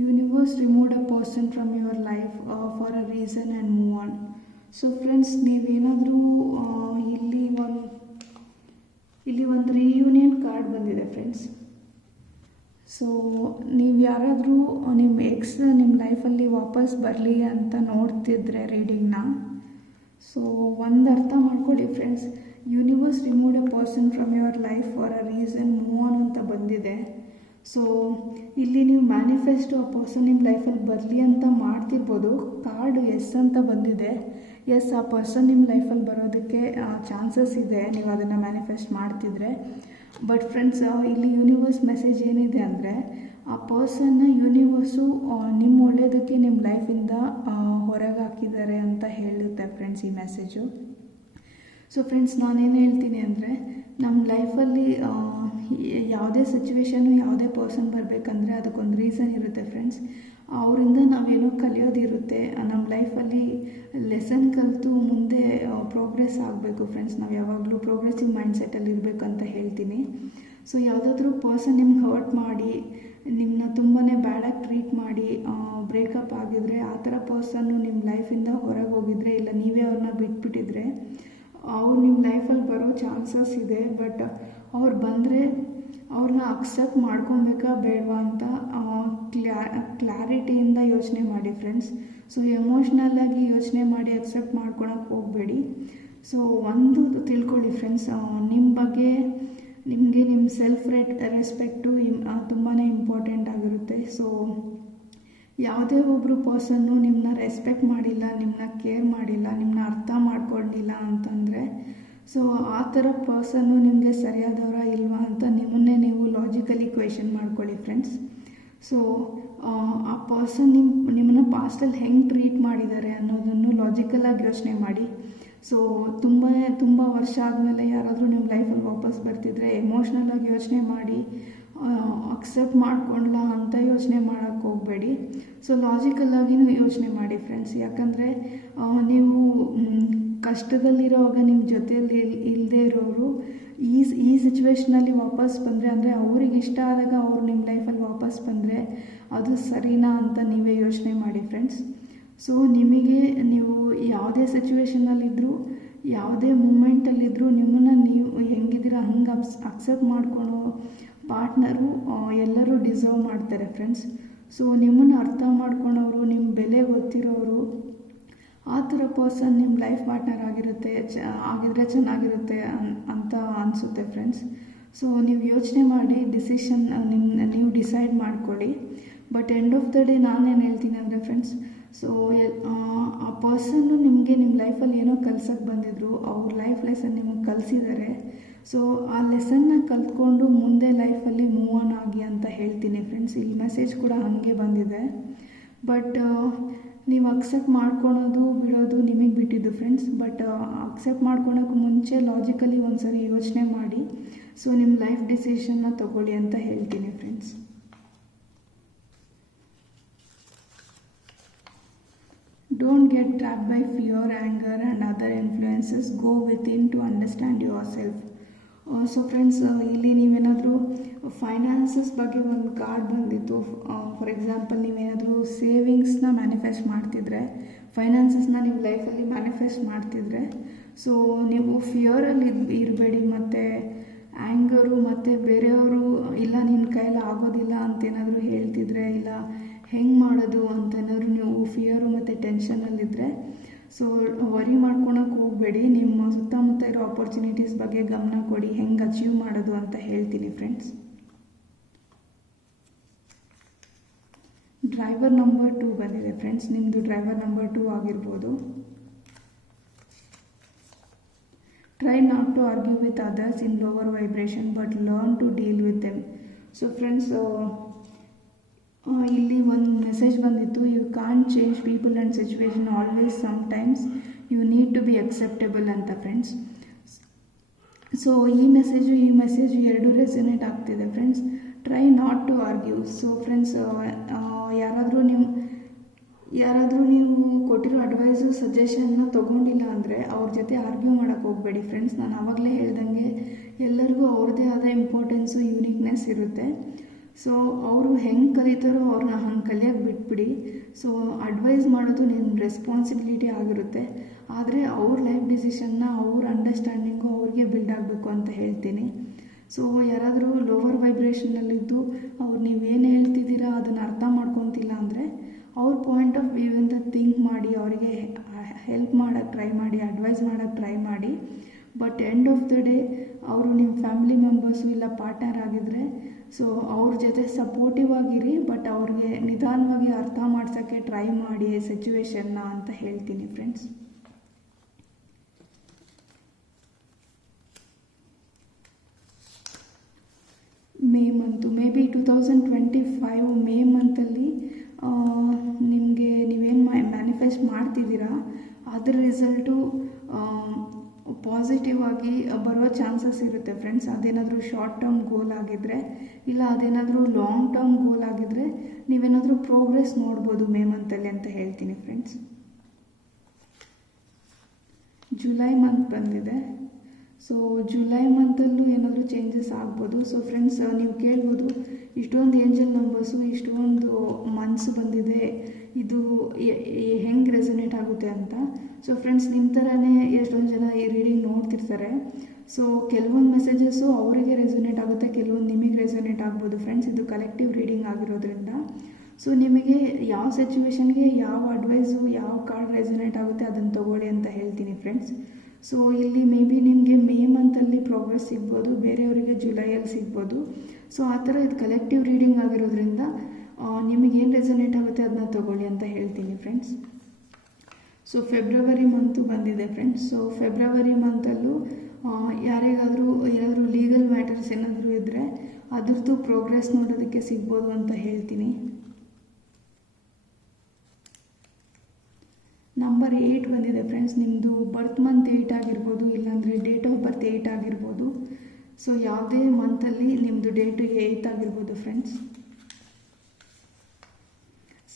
Universe removed a person from your life for a reason and move on. So friends, ನೀವೇನಾದರೂ ಇಲ್ಲಿ ಒಂದು ರಿಯೂನಿಯನ್ ಕಾರ್ಡ್ ಬಂದಿದೆ ಫ್ರೆಂಡ್ಸ್. ಸೊ ನೀವು ಯಾರಾದರೂ ನಿಮ್ಮ ಎಕ್ಸ್ ನಿಮ್ಮ ಲೈಫಲ್ಲಿ ವಾಪಸ್ ಬರಲಿ ಅಂತ ನೋಡ್ತಿದ್ರೆ ರೀಡಿಂಗ್ನ, ಸೊ ಒಂದು ಅರ್ಥ ಮಾಡ್ಕೊಳ್ಳಿ friends. Universe removed a person from your life for a reason, move on ಅಂತ ಬಂದಿದೆ. ಸೊ ಇಲ್ಲಿ ನೀವು ಮ್ಯಾನಿಫೆಸ್ಟು ಆ ಪರ್ಸನ್ ನಿಮ್ಮ ಲೈಫಲ್ಲಿ ಬರಲಿ ಅಂತ ಮಾಡ್ತಿರ್ಬೋದು. ಕಾರ್ಡ್ ಎಸ್ ಅಂತ ಬಂದಿದೆ. ಎಸ್, ಆ ಪರ್ಸನ್ ನಿಮ್ಮ ಲೈಫಲ್ಲಿ ಬರೋದಕ್ಕೆ ಚಾನ್ಸಸ್ ಇದೆ ನೀವು ಅದನ್ನು ಮ್ಯಾನಿಫೆಸ್ಟ್ ಮಾಡ್ತಿದ್ರೆ. ಬಟ್ ಫ್ರೆಂಡ್ಸ್, ಇಲ್ಲಿ ಯೂನಿವರ್ಸ್ ಮೆಸೇಜ್ ಏನಿದೆ ಅಂದರೆ, ಆ ಪರ್ಸನ್ನ ಯೂನಿವರ್ಸು ನಿಮ್ಮ ಒಳ್ಳೆಯದಕ್ಕೆ ನಿಮ್ಮ ಲೈಫಿಂದ ಹೊರಗೆ ಹಾಕಿದ್ದಾರೆ ಅಂತ ಹೇಳುತ್ತೆ ಫ್ರೆಂಡ್ಸ್ ಈ ಮೆಸೇಜು. ಸೊ ಫ್ರೆಂಡ್ಸ್, ನಾನೇನು ಹೇಳ್ತೀನಿ ಅಂದರೆ, ನಮ್ಮ ಲೈಫಲ್ಲಿ ಯಾವುದೇ ಸಿಚುವೇಶನು, ಯಾವುದೇ ಪರ್ಸನ್ ಬರಬೇಕಂದ್ರೆ ಅದಕ್ಕೊಂದು ರೀಸನ್ ಇರುತ್ತೆ ಫ್ರೆಂಡ್ಸ್. ಅವರಿಂದ ನಾವೇನೋ ಕಲಿಯೋದಿರುತ್ತೆ. ನಮ್ಮ ಲೈಫಲ್ಲಿ ಲೆಸನ್ ಕಲಿತು ಮುಂದೆ ಪ್ರೋಗ್ರೆಸ್ ಆಗಬೇಕು ಫ್ರೆಂಡ್ಸ್. ನಾವು ಯಾವಾಗಲೂ ಪ್ರೋಗ್ರೆಸಿವ್ ಮೈಂಡ್ಸೆಟ್ಟಲ್ಲಿ ಇರಬೇಕಂತ ಹೇಳ್ತೀನಿ. ಸೊ ಯಾವುದಾದ್ರೂ ಪರ್ಸನ್ ನಿಮ್ಗೆ ಹರ್ಟ್ ಮಾಡಿ, ನಿಮ್ಮನ್ನ ತುಂಬಾ ಬ್ಯಾಡಾಗಿ ಟ್ರೀಟ್ ಮಾಡಿ ಬ್ರೇಕಪ್ ಆಗಿದ್ರೆ, ಆ ಥರ ಪರ್ಸನ್ನು ನಿಮ್ಮ ಲೈಫಿಂದ ಹೊರಗೆ ಹೋಗಿದ್ರೆ, ಇಲ್ಲ ನೀವೇ ಅವ್ರನ್ನ ಬಿಟ್ಬಿಟ್ಟಿದ್ರೆ, ಅವ್ರು ನಿಮ್ಮ ಲೈಫಲ್ಲಿ ಬರೋ ಚಾನ್ಸಸ್ ಇದೆ. ಬಟ್ ಅವ್ರು ಬಂದರೆ ಅವ್ರನ್ನ ಅಕ್ಸೆಪ್ಟ್ ಮಾಡ್ಕೊಬೇಕಾ ಬೇಡವಾ ಅಂತ ಕ್ಲಾರಿಟಿಯಿಂದ ಯೋಚನೆ ಮಾಡಿ ಫ್ರೆಂಡ್ಸ್. ಸೊ ಎಮೋಷ್ನಲ್ಲಾಗಿ ಯೋಚನೆ ಮಾಡಿ ಅಕ್ಸೆಪ್ಟ್ ಮಾಡ್ಕೊಳಕ್ಕೆ ಹೋಗಬೇಡಿ. ಸೊ ಒಂದು ತಿಳ್ಕೊಳ್ಳಿ ಫ್ರೆಂಡ್ಸ್, ನಿಮ್ಮ ಬಗ್ಗೆ ನಿಮಗೆ ನಿಮ್ಮ ಸೆಲ್ಫ್ ರೆಸ್ಪೆಕ್ಟು ತುಂಬಾ ಇಂಪಾರ್ಟೆಂಟ್ ಆಗಿರುತ್ತೆ. ಸೊ ಯಾವುದೇ ಒಬ್ಬರು ಪರ್ಸನ್ನು ನಿಮ್ಮನ್ನ ರೆಸ್ಪೆಕ್ಟ್ ಮಾಡಿಲ್ಲ, ನಿಮ್ಮನ್ನ ಕೇರ್ ಮಾಡಿಲ್ಲ, ನಿಮ್ಮನ್ನ ಅರ್ಥ ಮಾಡ್ಕೊಂಡಿಲ್ಲ ಅಂತಂದರೆ, ಸೊ ಆ ಥರ ಪರ್ಸನ್ನು ನಿಮಗೆ ಸರಿಯಾದವರ ಇಲ್ವಾ ಅಂತ ನಿಮ್ಮನ್ನೇ ನೀವು ಲಾಜಿಕಲಿ ಕ್ವೆಶನ್ ಮಾಡ್ಕೊಳ್ಳಿ ಫ್ರೆಂಡ್ಸ್. ಸೊ ಆ ಪರ್ಸನ್ ನಿಮ್ಮನ್ನು ಪಾಸ್ಟಲ್ಲಿ ಹೆಂಗೆ ಟ್ರೀಟ್ ಮಾಡಿದ್ದಾರೆ ಅನ್ನೋದನ್ನು ಲಾಜಿಕಲಾಗಿ ಯೋಚನೆ ಮಾಡಿ. ಸೊ ತುಂಬ ವರ್ಷ ಆದಮೇಲೆ ಯಾರಾದರೂ ನಿಮ್ಮ ಲೈಫಲ್ಲಿ ವಾಪಸ್ ಬರ್ತಿದ್ರೆ ಎಮೋಷ್ನಲಾಗಿ ಯೋಚನೆ ಮಾಡಿ ಅಕ್ಸೆಪ್ಟ್ ಮಾಡ್ಕೊಳ್ಳ ಅಂತ ಯೋಚನೆ ಮಾಡೋಕ್ಕೆ ಹೋಗಬೇಡಿ. ಸೊ ಲಾಜಿಕಲ್ಲಾಗಿನೂ ಯೋಚನೆ ಮಾಡಿ ಫ್ರೆಂಡ್ಸ್. ಯಾಕಂದರೆ ನೀವು ಕಷ್ಟದಲ್ಲಿರೋವಾಗ ನಿಮ್ಮ ಜೊತೆಯಲ್ಲಿ ಇಲ್ಲದೆ ಇರೋರು ಈ ಸಿಚುವೇಷನಲ್ಲಿ ವಾಪಸ್ ಬಂದರೆ, ಅಂದರೆ ಅವ್ರಿಗೆ ಇಷ್ಟ ಆದಾಗ ಅವರು ನಿಮ್ಮ ಲೈಫಲ್ಲಿ ವಾಪಸ್ ಬಂದರೆ ಅದು ಸರಿನಾ ಅಂತ ನೀವೇ ಯೋಚನೆ ಮಾಡಿ ಫ್ರೆಂಡ್ಸ್. ಸೊ ನಿಮಗೆ ನೀವು ಯಾವುದೇ ಸಿಚುವೇಷನಲ್ಲಿದ್ದರೂ, ಯಾವುದೇ ಮೂಮೆಂಟಲ್ಲಿದ್ದರೂ ನಿಮ್ಮನ್ನು ನೀವು ಹೆಂಗಿದ್ದೀರ ಹಂಗೆ ಅಕ್ಸೆಪ್ಟ್ ಮಾಡ್ಕೊಳೋ ಪಾರ್ಟ್ನರು ಎಲ್ಲರೂ ಡಿಸರ್ವ್ ಮಾಡ್ತಾರೆ ಫ್ರೆಂಡ್ಸ್. ಸೊ ನಿಮ್ಮನ್ನು ಅರ್ಥ ಮಾಡ್ಕೊಳೋರು, ನಿಮ್ಮ ಬೆಲೆ ಗೊತ್ತಿರೋರು, ಆ ಥರ ಪರ್ಸನ್ ನಿಮ್ಮ ಲೈಫ್ ಪಾರ್ಟ್ನರ್ ಆಗಿದ್ರೆ ಚೆನ್ನಾಗಿರುತ್ತೆ ಅಂತ ಅನಿಸುತ್ತೆ ಫ್ರೆಂಡ್ಸ್. ಸೊ ನೀವು ಯೋಚನೆ ಮಾಡಿ ಡಿಸಿಷನ್ ನೀವು ಡಿಸೈಡ್ ಮಾಡ್ಕೊಳ್ಳಿ. But end of the day ನಾನೇನು ಹೇಳ್ತೀನಿ ಅಂದರೆ ಫ್ರೆಂಡ್ಸ್, ಸೊ ಆ ಪರ್ಸನ್ನು ನಿಮಗೆ ನಿಮ್ಮ ಲೈಫಲ್ಲಿ ಏನೋ ಕಲ್ಸಕ್ಕೆ ಬಂದಿದ್ರು, ಅವ್ರ ಲೈಫ್ ಲೆಸನ್ ನಿಮಗೆ ಕಲಿಸಿದ್ದಾರೆ. ಸೊ ಆ ಲೆಸನ್ನ ಕಲ್ತ್ಕೊಂಡು ಮುಂದೆ ಲೈಫಲ್ಲಿ ಮೂವ್ ಆನ್ ಆಗಿ ಅಂತ ಹೇಳ್ತೀನಿ ಫ್ರೆಂಡ್ಸ್. ಇಲ್ಲಿ ಮೆಸೇಜ್ ಕೂಡ ಹಾಗೆ ಬಂದಿದೆ. ಬಟ್ ನೀವು ಅಕ್ಸೆಪ್ಟ್ ಮಾಡ್ಕೊಳೋದು ಬಿಡೋದು ನಿಮಗೆ ಬಿಟ್ಟಿದ್ದು ಫ್ರೆಂಡ್ಸ್. ಬಟ್ ಅಕ್ಸೆಪ್ಟ್ ಮಾಡ್ಕೊಳೋಕ್ಕೆ ಮುಂಚೆ ಲಾಜಿಕಲಿ ಒಂದು ಸರಿ ಯೋಚನೆ ಮಾಡಿ, ಸೊ ನಿಮ್ಮ ಲೈಫ್ ಡಿಸಿಷನ್ನ ತಗೊಳ್ಳಿ ಅಂತ ಹೇಳ್ತೀನಿ friends. Don't get trapped by fear, anger and other influences. Go within to understand yourself. So friends, ಇಲ್ಲಿ ನೀವೇನಾದರೂ ಫೈನಾನ್ಸಸ್ ಬಗ್ಗೆ ಒಂದು ಕಾರ್ಡ್ ಬಂದಿತ್ತು. ಫಾರ್ ಎಕ್ಸಾಂಪಲ್, ನೀವೇನಾದರೂ ಸೇವಿಂಗ್ಸ್ನ ಮ್ಯಾನಿಫೆಸ್ಟ್ ಮಾಡ್ತಿದ್ರೆ, ಫೈನಾನ್ಸಸ್ನ ನಿಮ್ಮ ಲೈಫಲ್ಲಿ ಮ್ಯಾನಿಫೆಸ್ಟ್ ಮಾಡ್ತಿದ್ರೆ, ಸೊ ನೀವು ಫಿಯರಲ್ಲಿ ಇರಬೇಡಿ, ಮತ್ತು ಆ್ಯಂಗರು ಮತ್ತು ಬೇರೆಯವರು ಇಲ್ಲ ನಿನ್ನ ಕೈಯಲ್ಲಿ ಆಗೋದಿಲ್ಲ ಅಂತೇನಾದರೂ ಹೇಳ್ತಿದ್ರೆ, ಇಲ್ಲ ಹೆಂಗೆ ಮಾಡೋದು ಅಂತೇನಾದರೂ ನೀವು ಫಿಯರು ಮತ್ತು ಟೆನ್ಷನಲ್ಲಿದ್ದರೆ, ಸೊ ವರಿ ಮಾಡ್ಕೊಳಕ್ಕೆ ಹೋಗಬೇಡಿ. ನಿಮ್ಮ ಸುತ್ತಮುತ್ತ ಇರೋ ಆಪರ್ಚುನಿಟೀಸ್ ಬಗ್ಗೆ ಗಮನ ಕೊಡಿ, ಹೆಂಗೆ ಅಚೀವ್ ಮಾಡೋದು ಅಂತ ಹೇಳ್ತೀನಿ ಫ್ರೆಂಡ್ಸ್. ಡ್ರೈವರ್ ನಂಬರ್ 2 ಬಂದಿದೆ ಫ್ರೆಂಡ್ಸ್. ನಿಮ್ಮದು ಡ್ರೈವರ್ ನಂಬರ್ 2 ಆಗಿರ್ಬೋದು. Try not to argue with others in lower vibration but learn to deal with them. So friends, ಇಲ್ಲಿ ಒಂದು ಮೆಸೇಜ್ ಬಂದಿತ್ತು. You can't change people and situation, always sometimes you need to be acceptable ಅಂತ ಫ್ರೆಂಡ್ಸ್. ಸೊ ಈ ಮೆಸೇಜು ಎರಡೂ ರೆಸೊನೇಟ್ ಆಗ್ತಿದೆ friends. Try not to argue. So friends, ಯಾರಾದರೂ ನೀವು ಕೊಟ್ಟಿರೋ ಅಡ್ವೈಸು ಸಜೆಷನ್ನ ತೊಗೊಂಡಿಲ್ಲ ಅಂದರೆ ಅವ್ರ ಜೊತೆ ಆರ್ಗ್ಯೂ ಮಾಡೋಕ್ಕೆ ಹೋಗಬೇಡಿ ಫ್ರೆಂಡ್ಸ್. ನಾನು ಆವಾಗಲೇ ಹೇಳ್ದಂಗೆ ಎಲ್ಲರಿಗೂ ಅವ್ರದ್ದೇ ಆದ ಇಂಪಾರ್ಟೆನ್ಸು, ಯೂನಿಕ್ನೆಸ್ ಇರುತ್ತೆ. ಸೊ ಅವರು ಹೆಂಗೆ ಕಲಿತಾರೋ ಅವ್ರನ್ನ ಹಂಗೆ ಕಲಿಯೋಕ್ಕೆ ಬಿಟ್ಬಿಡಿ. ಸೊ ಅಡ್ವೈಸ್ ಮಾಡೋದು ನಿಮ್ಮ ರೆಸ್ಪಾನ್ಸಿಬಿಲಿಟಿ ಆಗಿರುತ್ತೆ, ಆದರೆ ಅವ್ರ ಲೈಫ್ ಡಿಸಿಷನ್ನ ಅವ್ರ ಅಂಡರ್ಸ್ಟ್ಯಾಂಡಿಂಗು ಅವ್ರಿಗೆ ಬಿಲ್ಡ್ ಆಗಬೇಕು ಅಂತ ಹೇಳ್ತೀನಿ. ಸೊ ಯಾರಾದರೂ ಲೋವರ್ ವೈಬ್ರೇಷನ್ನಲ್ಲಿದ್ದು ಅವ್ರು ನೀವೇನು ಹೇಳ್ತಿದ್ದೀರಾ ಅದನ್ನು ಅರ್ಥ ಮಾಡ್ಕೊತಿಲ್ಲ ಅಂದರೆ ಅವ್ರ ಪಾಯಿಂಟ್ ಆಫ್ ವ್ಯೂ ಅಂತ ಥಿಂಕ್ ಮಾಡಿ, ಅವರಿಗೆ ಹೆಲ್ಪ್ ಮಾಡೋಕ್ಕೆ ಟ್ರೈ ಮಾಡಿ, ಅಡ್ವೈಸ್ ಮಾಡೋಕ್ಕೆ ಟ್ರೈ ಮಾಡಿ. But end of the day ಅವರು ನಿಮ್ಮ ಫ್ಯಾಮಿಲಿ ಮೆಂಬರ್ಸು ಇಲ್ಲ ಪಾರ್ಟ್ನರ್ ಆಗಿದ್ದರೆ, ಸೊ ಅವ್ರ ಜೊತೆ ಸಪೋರ್ಟಿವ್ ಆಗಿರಿ, ಬಟ್ ಅವ್ರಿಗೆ ನಿಧಾನವಾಗಿ ಅರ್ಥ ಮಾಡ್ಸೋಕ್ಕೆ ಟ್ರೈ ಮಾಡಿ ಸಿಚುವೇಶನ್ನ ಅಂತ ಹೇಳ್ತೀನಿ friends. May month, maybe 2025 May ಮಂತಲ್ಲಿ ನಿಮಗೆ ನೀವೇನು ಮ್ಯಾನಿಫೆಸ್ಟ್ ಮಾಡ್ತಿದ್ದೀರಾ ಅದರ ರಿಸಲ್ಟು ಪಾಸಿಟಿವ್ ಆಗಿ ಬರೋ ಚಾನ್ಸಸ್ ಇರುತ್ತೆ ಫ್ರೆಂಡ್ಸ್. ಅದೇನಾದರೂ ಶಾರ್ಟ್ ಟರ್ಮ್ ಗೋಲ್ ಆಗಿದ್ದರೆ, ಇಲ್ಲ ಅದೇನಾದರೂ ಲಾಂಗ್ ಟರ್ಮ್ ಗೋಲ್ ಆಗಿದ್ದರೆ ನೀವೇನಾದರೂ ಪ್ರೋಗ್ರೆಸ್ ನೋಡ್ಬೋದು ಮೇ ಮಂತಲ್ಲಿ ಅಂತ ಹೇಳ್ತೀನಿ ಫ್ರೆಂಡ್ಸ್. ಜುಲೈ ಮಂತ್ ಬಂದಿದೆ. ಸೊ ಜುಲೈ ಮಂತಲ್ಲೂ ಏನಾದರೂ ಚೇಂಜಸ್ ಆಗ್ಬೋದು. ಸೊ ಫ್ರೆಂಡ್ಸ್, ನೀವು ಕೇಳ್ಬೋದು ಇಷ್ಟೊಂದು ಏಂಜಲ್ ನಂಬರ್ಸು, ಇಷ್ಟೊಂದು ಮಂತ್ಸ್ ಬಂದಿದೆ, ಇದು ಹೆಂಗೆ ರೆಸೊನೇಟ್ ಆಗುತ್ತೆ ಅಂತ. ಸೊ ಫ್ರೆಂಡ್ಸ್, ನಿಮ್ಮ ಥರನೇ ಎಷ್ಟೊಂದು ಜನ ಈ ರೀಡಿಂಗ್ ನೋಡ್ತಿರ್ತಾರೆ. ಸೊ ಕೆಲವೊಂದು ಮೆಸೇಜಸ್ಸು ಅವರಿಗೆ ರೆಸೊನೇಟ್ ಆಗುತ್ತೆ, ಕೆಲವೊಂದು ನಿಮಗೆ ರೆಸೊನೇಟ್ ಆಗ್ಬೋದು ಫ್ರೆಂಡ್ಸ್. ಇದು ಕಲೆಕ್ಟಿವ್ ರೀಡಿಂಗ್ ಆಗಿರೋದ್ರಿಂದ ಸೊ ನಿಮಗೆ ಯಾವ ಸಿಚುವೇಶನ್ಗೆ ಯಾವ ಅಡ್ವೈಸು, ಯಾವ ಕಾರ್ಡ್ ರೆಸೊನೇಟ್ ಆಗುತ್ತೆ ಅದನ್ನು ತೊಗೊಳ್ಳಿ ಅಂತ ಹೇಳ್ತೀನಿ ಫ್ರೆಂಡ್ಸ್. ಸೊ ಇಲ್ಲಿ ಮೇ ಬಿ ನಿಮಗೆ ಮೇ ಮಂತಲ್ಲಿ ಪ್ರೋಗ್ರೆಸ್ ಸಿಗ್ಬೋದು, ಬೇರೆಯವರಿಗೆ ಜುಲೈಯಲ್ಲಿ ಸಿಗ್ಬೋದು. ಸೊ ಆ ಥರ ಇದು ಕಲೆಕ್ಟಿವ್ ರೀಡಿಂಗ್ ಆಗಿರೋದ್ರಿಂದ ನಿಮಗೇನು ರೆಸೊನೇಟ್ ಆಗುತ್ತೆ ಅದನ್ನ ತೊಗೊಳ್ಳಿ ಅಂತ ಹೇಳ್ತೀನಿ ಫ್ರೆಂಡ್ಸ್. ಸೊ ಫೆಬ್ರವರಿ ಮಂತು ಬಂದಿದೆ ಫ್ರೆಂಡ್ಸ್. ಸೊ ಫೆಬ್ರವರಿ ಮಂತಲ್ಲೂ ಯಾರಿಗಾದರೂ ಏನಾದರೂ ಲೀಗಲ್ ಮ್ಯಾಟರ್ಸ್ ಏನಾದರೂ ಇದ್ದರೆ ಅದ್ರದ್ದು ಪ್ರೋಗ್ರೆಸ್ ನೋಡೋದಕ್ಕೆ ಸಿಗ್ಬೋದು ಅಂತ ಹೇಳ್ತೀನಿ. ನಂಬರ್ 8 ಬಂದಿದೆ ಫ್ರೆಂಡ್ಸ್. ನಿಮ್ಮದು ಬರ್ತ್ ಮಂತ್ 8 ಆಗಿರ್ಬೋದು, ಇಲ್ಲಾಂದರೆ ಡೇಟ್ ಆಫ್ ಬರ್ತ್ 8 ಆಗಿರ್ಬೋದು. ಸೊ ಯಾವುದೇ ಮಂತಲ್ಲಿ ನಿಮ್ಮದು ಡೇಟು 8 ಆಗಿರ್ಬೋದು friends.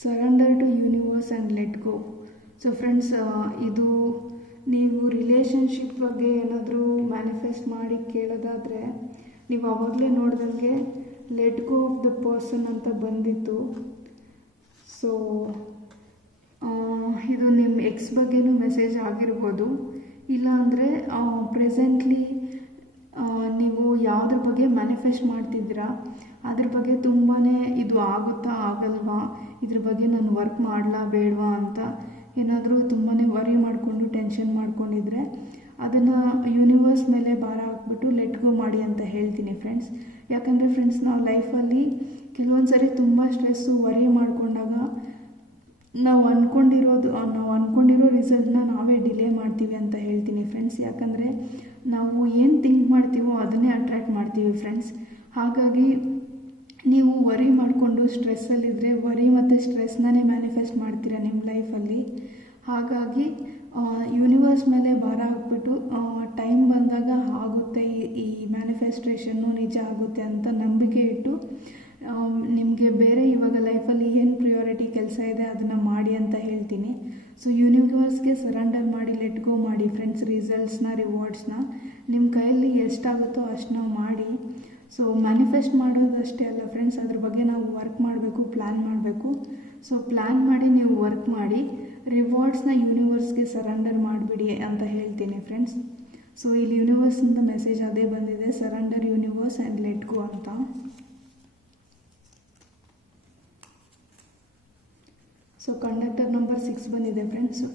Surrender to universe and let go. So friends, ಇದು ನೀವು ರಿಲೇಷನ್ಶಿಪ್ ಬಗ್ಗೆ ಏನಾದರೂ ಮ್ಯಾನಿಫೆಸ್ಟ್ ಮಾಡಿ ಕೇಳೋದಾದರೆ ನೀವು ಆವಾಗಲೇ ನೋಡ್ದಂಗೆ let go of the person ಅಂತ ಬಂದಿತ್ತು. ಸೊ ಇದು ನಿಮ್ಮ ಎಕ್ಸ್ ಬಗ್ಗೆನೂ ಮೆಸೇಜ್ ಆಗಿರ್ಬೋದು, ಇಲ್ಲಾಂದರೆ ಪ್ರೆಸೆಂಟ್ಲಿ ನೀವು ಯಾವುದ್ರ ಬಗ್ಗೆ ಮ್ಯಾನಿಫೆಸ್ಟ್ ಮಾಡ್ತಿದ್ದೀರಾ ಅದ್ರ ಬಗ್ಗೆ ತುಂಬಾ ಇದು ಆಗುತ್ತಾ ಆಗಲ್ವಾ, ಇದ್ರ ಬಗ್ಗೆ ನಾನು ವರ್ಕ್ ಮಾಡಲಾ ಬೇಡವಾ ಅಂತ ಏನಾದರೂ ತುಂಬಾ ವರಿ ಮಾಡಿಕೊಂಡು ಟೆನ್ಷನ್ ಮಾಡ್ಕೊಂಡಿದ್ರೆ ಅದನ್ನು ಯೂನಿವರ್ಸ್ ಮೇಲೆ ಭಾರ ಹಾಕ್ಬಿಟ್ಟು ಲೆಟ್ ಗೋ ಮಾಡಿ ಅಂತ ಹೇಳ್ತೀನಿ ಫ್ರೆಂಡ್ಸ್. ಯಾಕಂದರೆ ಫ್ರೆಂಡ್ಸ್, ನಾವು ಲೈಫಲ್ಲಿ ಕೆಲವೊಂದು ಸರಿ ತುಂಬ ಸ್ಟ್ರೆಸ್ಸು ವರಿ ಮಾಡಿಕೊಂಡಾಗ ನಾವು ಅಂದ್ಕೊಂಡಿರೋ ರಿಸಲ್ಟ್ನ ನಾವೇ ಡಿಲೇ ಮಾಡ್ತೀವಿ ಅಂತ ಹೇಳ್ತೀನಿ ಫ್ರೆಂಡ್ಸ್. ಯಾಕಂದರೆ ನಾವು ಏನು ಥಿಂಕ್ ಮಾಡ್ತೀವೋ ಅದನ್ನೇ ಅಟ್ರ್ಯಾಕ್ಟ್ ಮಾಡ್ತೀವಿ ಫ್ರೆಂಡ್ಸ್. ಹಾಗಾಗಿ ನೀವು ವರಿ ಮಾಡಿಕೊಂಡು ಸ್ಟ್ರೆಸ್ಸಲ್ಲಿದ್ದರೆ ವರಿ ಮತ್ತು ಸ್ಟ್ರೆಸ್ನೇ ಮ್ಯಾನಿಫೆಸ್ಟ್ ಮಾಡ್ತೀರಾ ನಿಮ್ಮ ಲೈಫಲ್ಲಿ. ಹಾಗಾಗಿ ಯೂನಿವರ್ಸ್ ಮೇಲೆ ಭಾರ ಹಾಕ್ಬಿಟ್ಟು ಟೈಮ್ ಬಂದಾಗ ಆಗುತ್ತೆ, ಈ ಮ್ಯಾನಿಫೆಸ್ಟೇಷನ್ನು ನಿಜ ಆಗುತ್ತೆ ಅಂತ ನಂಬಿಕೆ ಇಟ್ಟು ನಿಮಗೆ ಬೇರೆ ಇವಾಗ ಲೈಫಲ್ಲಿ ಏನು ಪ್ರಿಯಾರಿಟಿ ಕೆಲಸ ಇದೆ ಅದನ್ನು ಮಾಡಿ ಅಂತ ಹೇಳ್ತೀನಿ. ಸೊ ಯೂನಿವರ್ಸ್ಗೆ ಸರೆಂಡರ್ ಮಾಡಿ ಲೆಟ್ ಗೋ ಮಾಡಿ ಫ್ರೆಂಡ್ಸ್, ರಿಸಲ್ಟ್ಸ್ನ ರಿವಾರ್ಡ್ಸ್ನ. ನಿಮ್ಮ ಕೈಯಲ್ಲಿ ಎಷ್ಟಾಗುತ್ತೋ ಅಷ್ಟು ನಾವು ಮಾಡಿ. ಸೊ ಮ್ಯಾನಿಫೆಸ್ಟ್ ಮಾಡೋದಷ್ಟೇ ಅಲ್ಲ ಫ್ರೆಂಡ್ಸ್, ಅದ್ರ ಬಗ್ಗೆ ನಾವು ವರ್ಕ್ ಮಾಡಬೇಕು, ಪ್ಲ್ಯಾನ್ ಮಾಡಬೇಕು. ಸೊ ಪ್ಲ್ಯಾನ್ ಮಾಡಿ ನೀವು ವರ್ಕ್ ಮಾಡಿ ರಿವಾರ್ಡ್ಸ್ನ ಯೂನಿವರ್ಸ್ಗೆ ಸರೆಂಡರ್ ಮಾಡಿಬಿಡಿ ಅಂತ ಹೇಳ್ತೀನಿ ಫ್ರೆಂಡ್ಸ್. ಸೊ ಇಲ್ಲಿ ಯೂನಿವರ್ಸಿಂದ ಮೆಸೇಜ್ ಅದೇ ಬಂದಿದೆ, surrender universe and let go ಅಂತ. ಸೊ ಕಂಡಕ್ಟರ್ ನಂಬರ್ 6 ಬಂದಿದೆ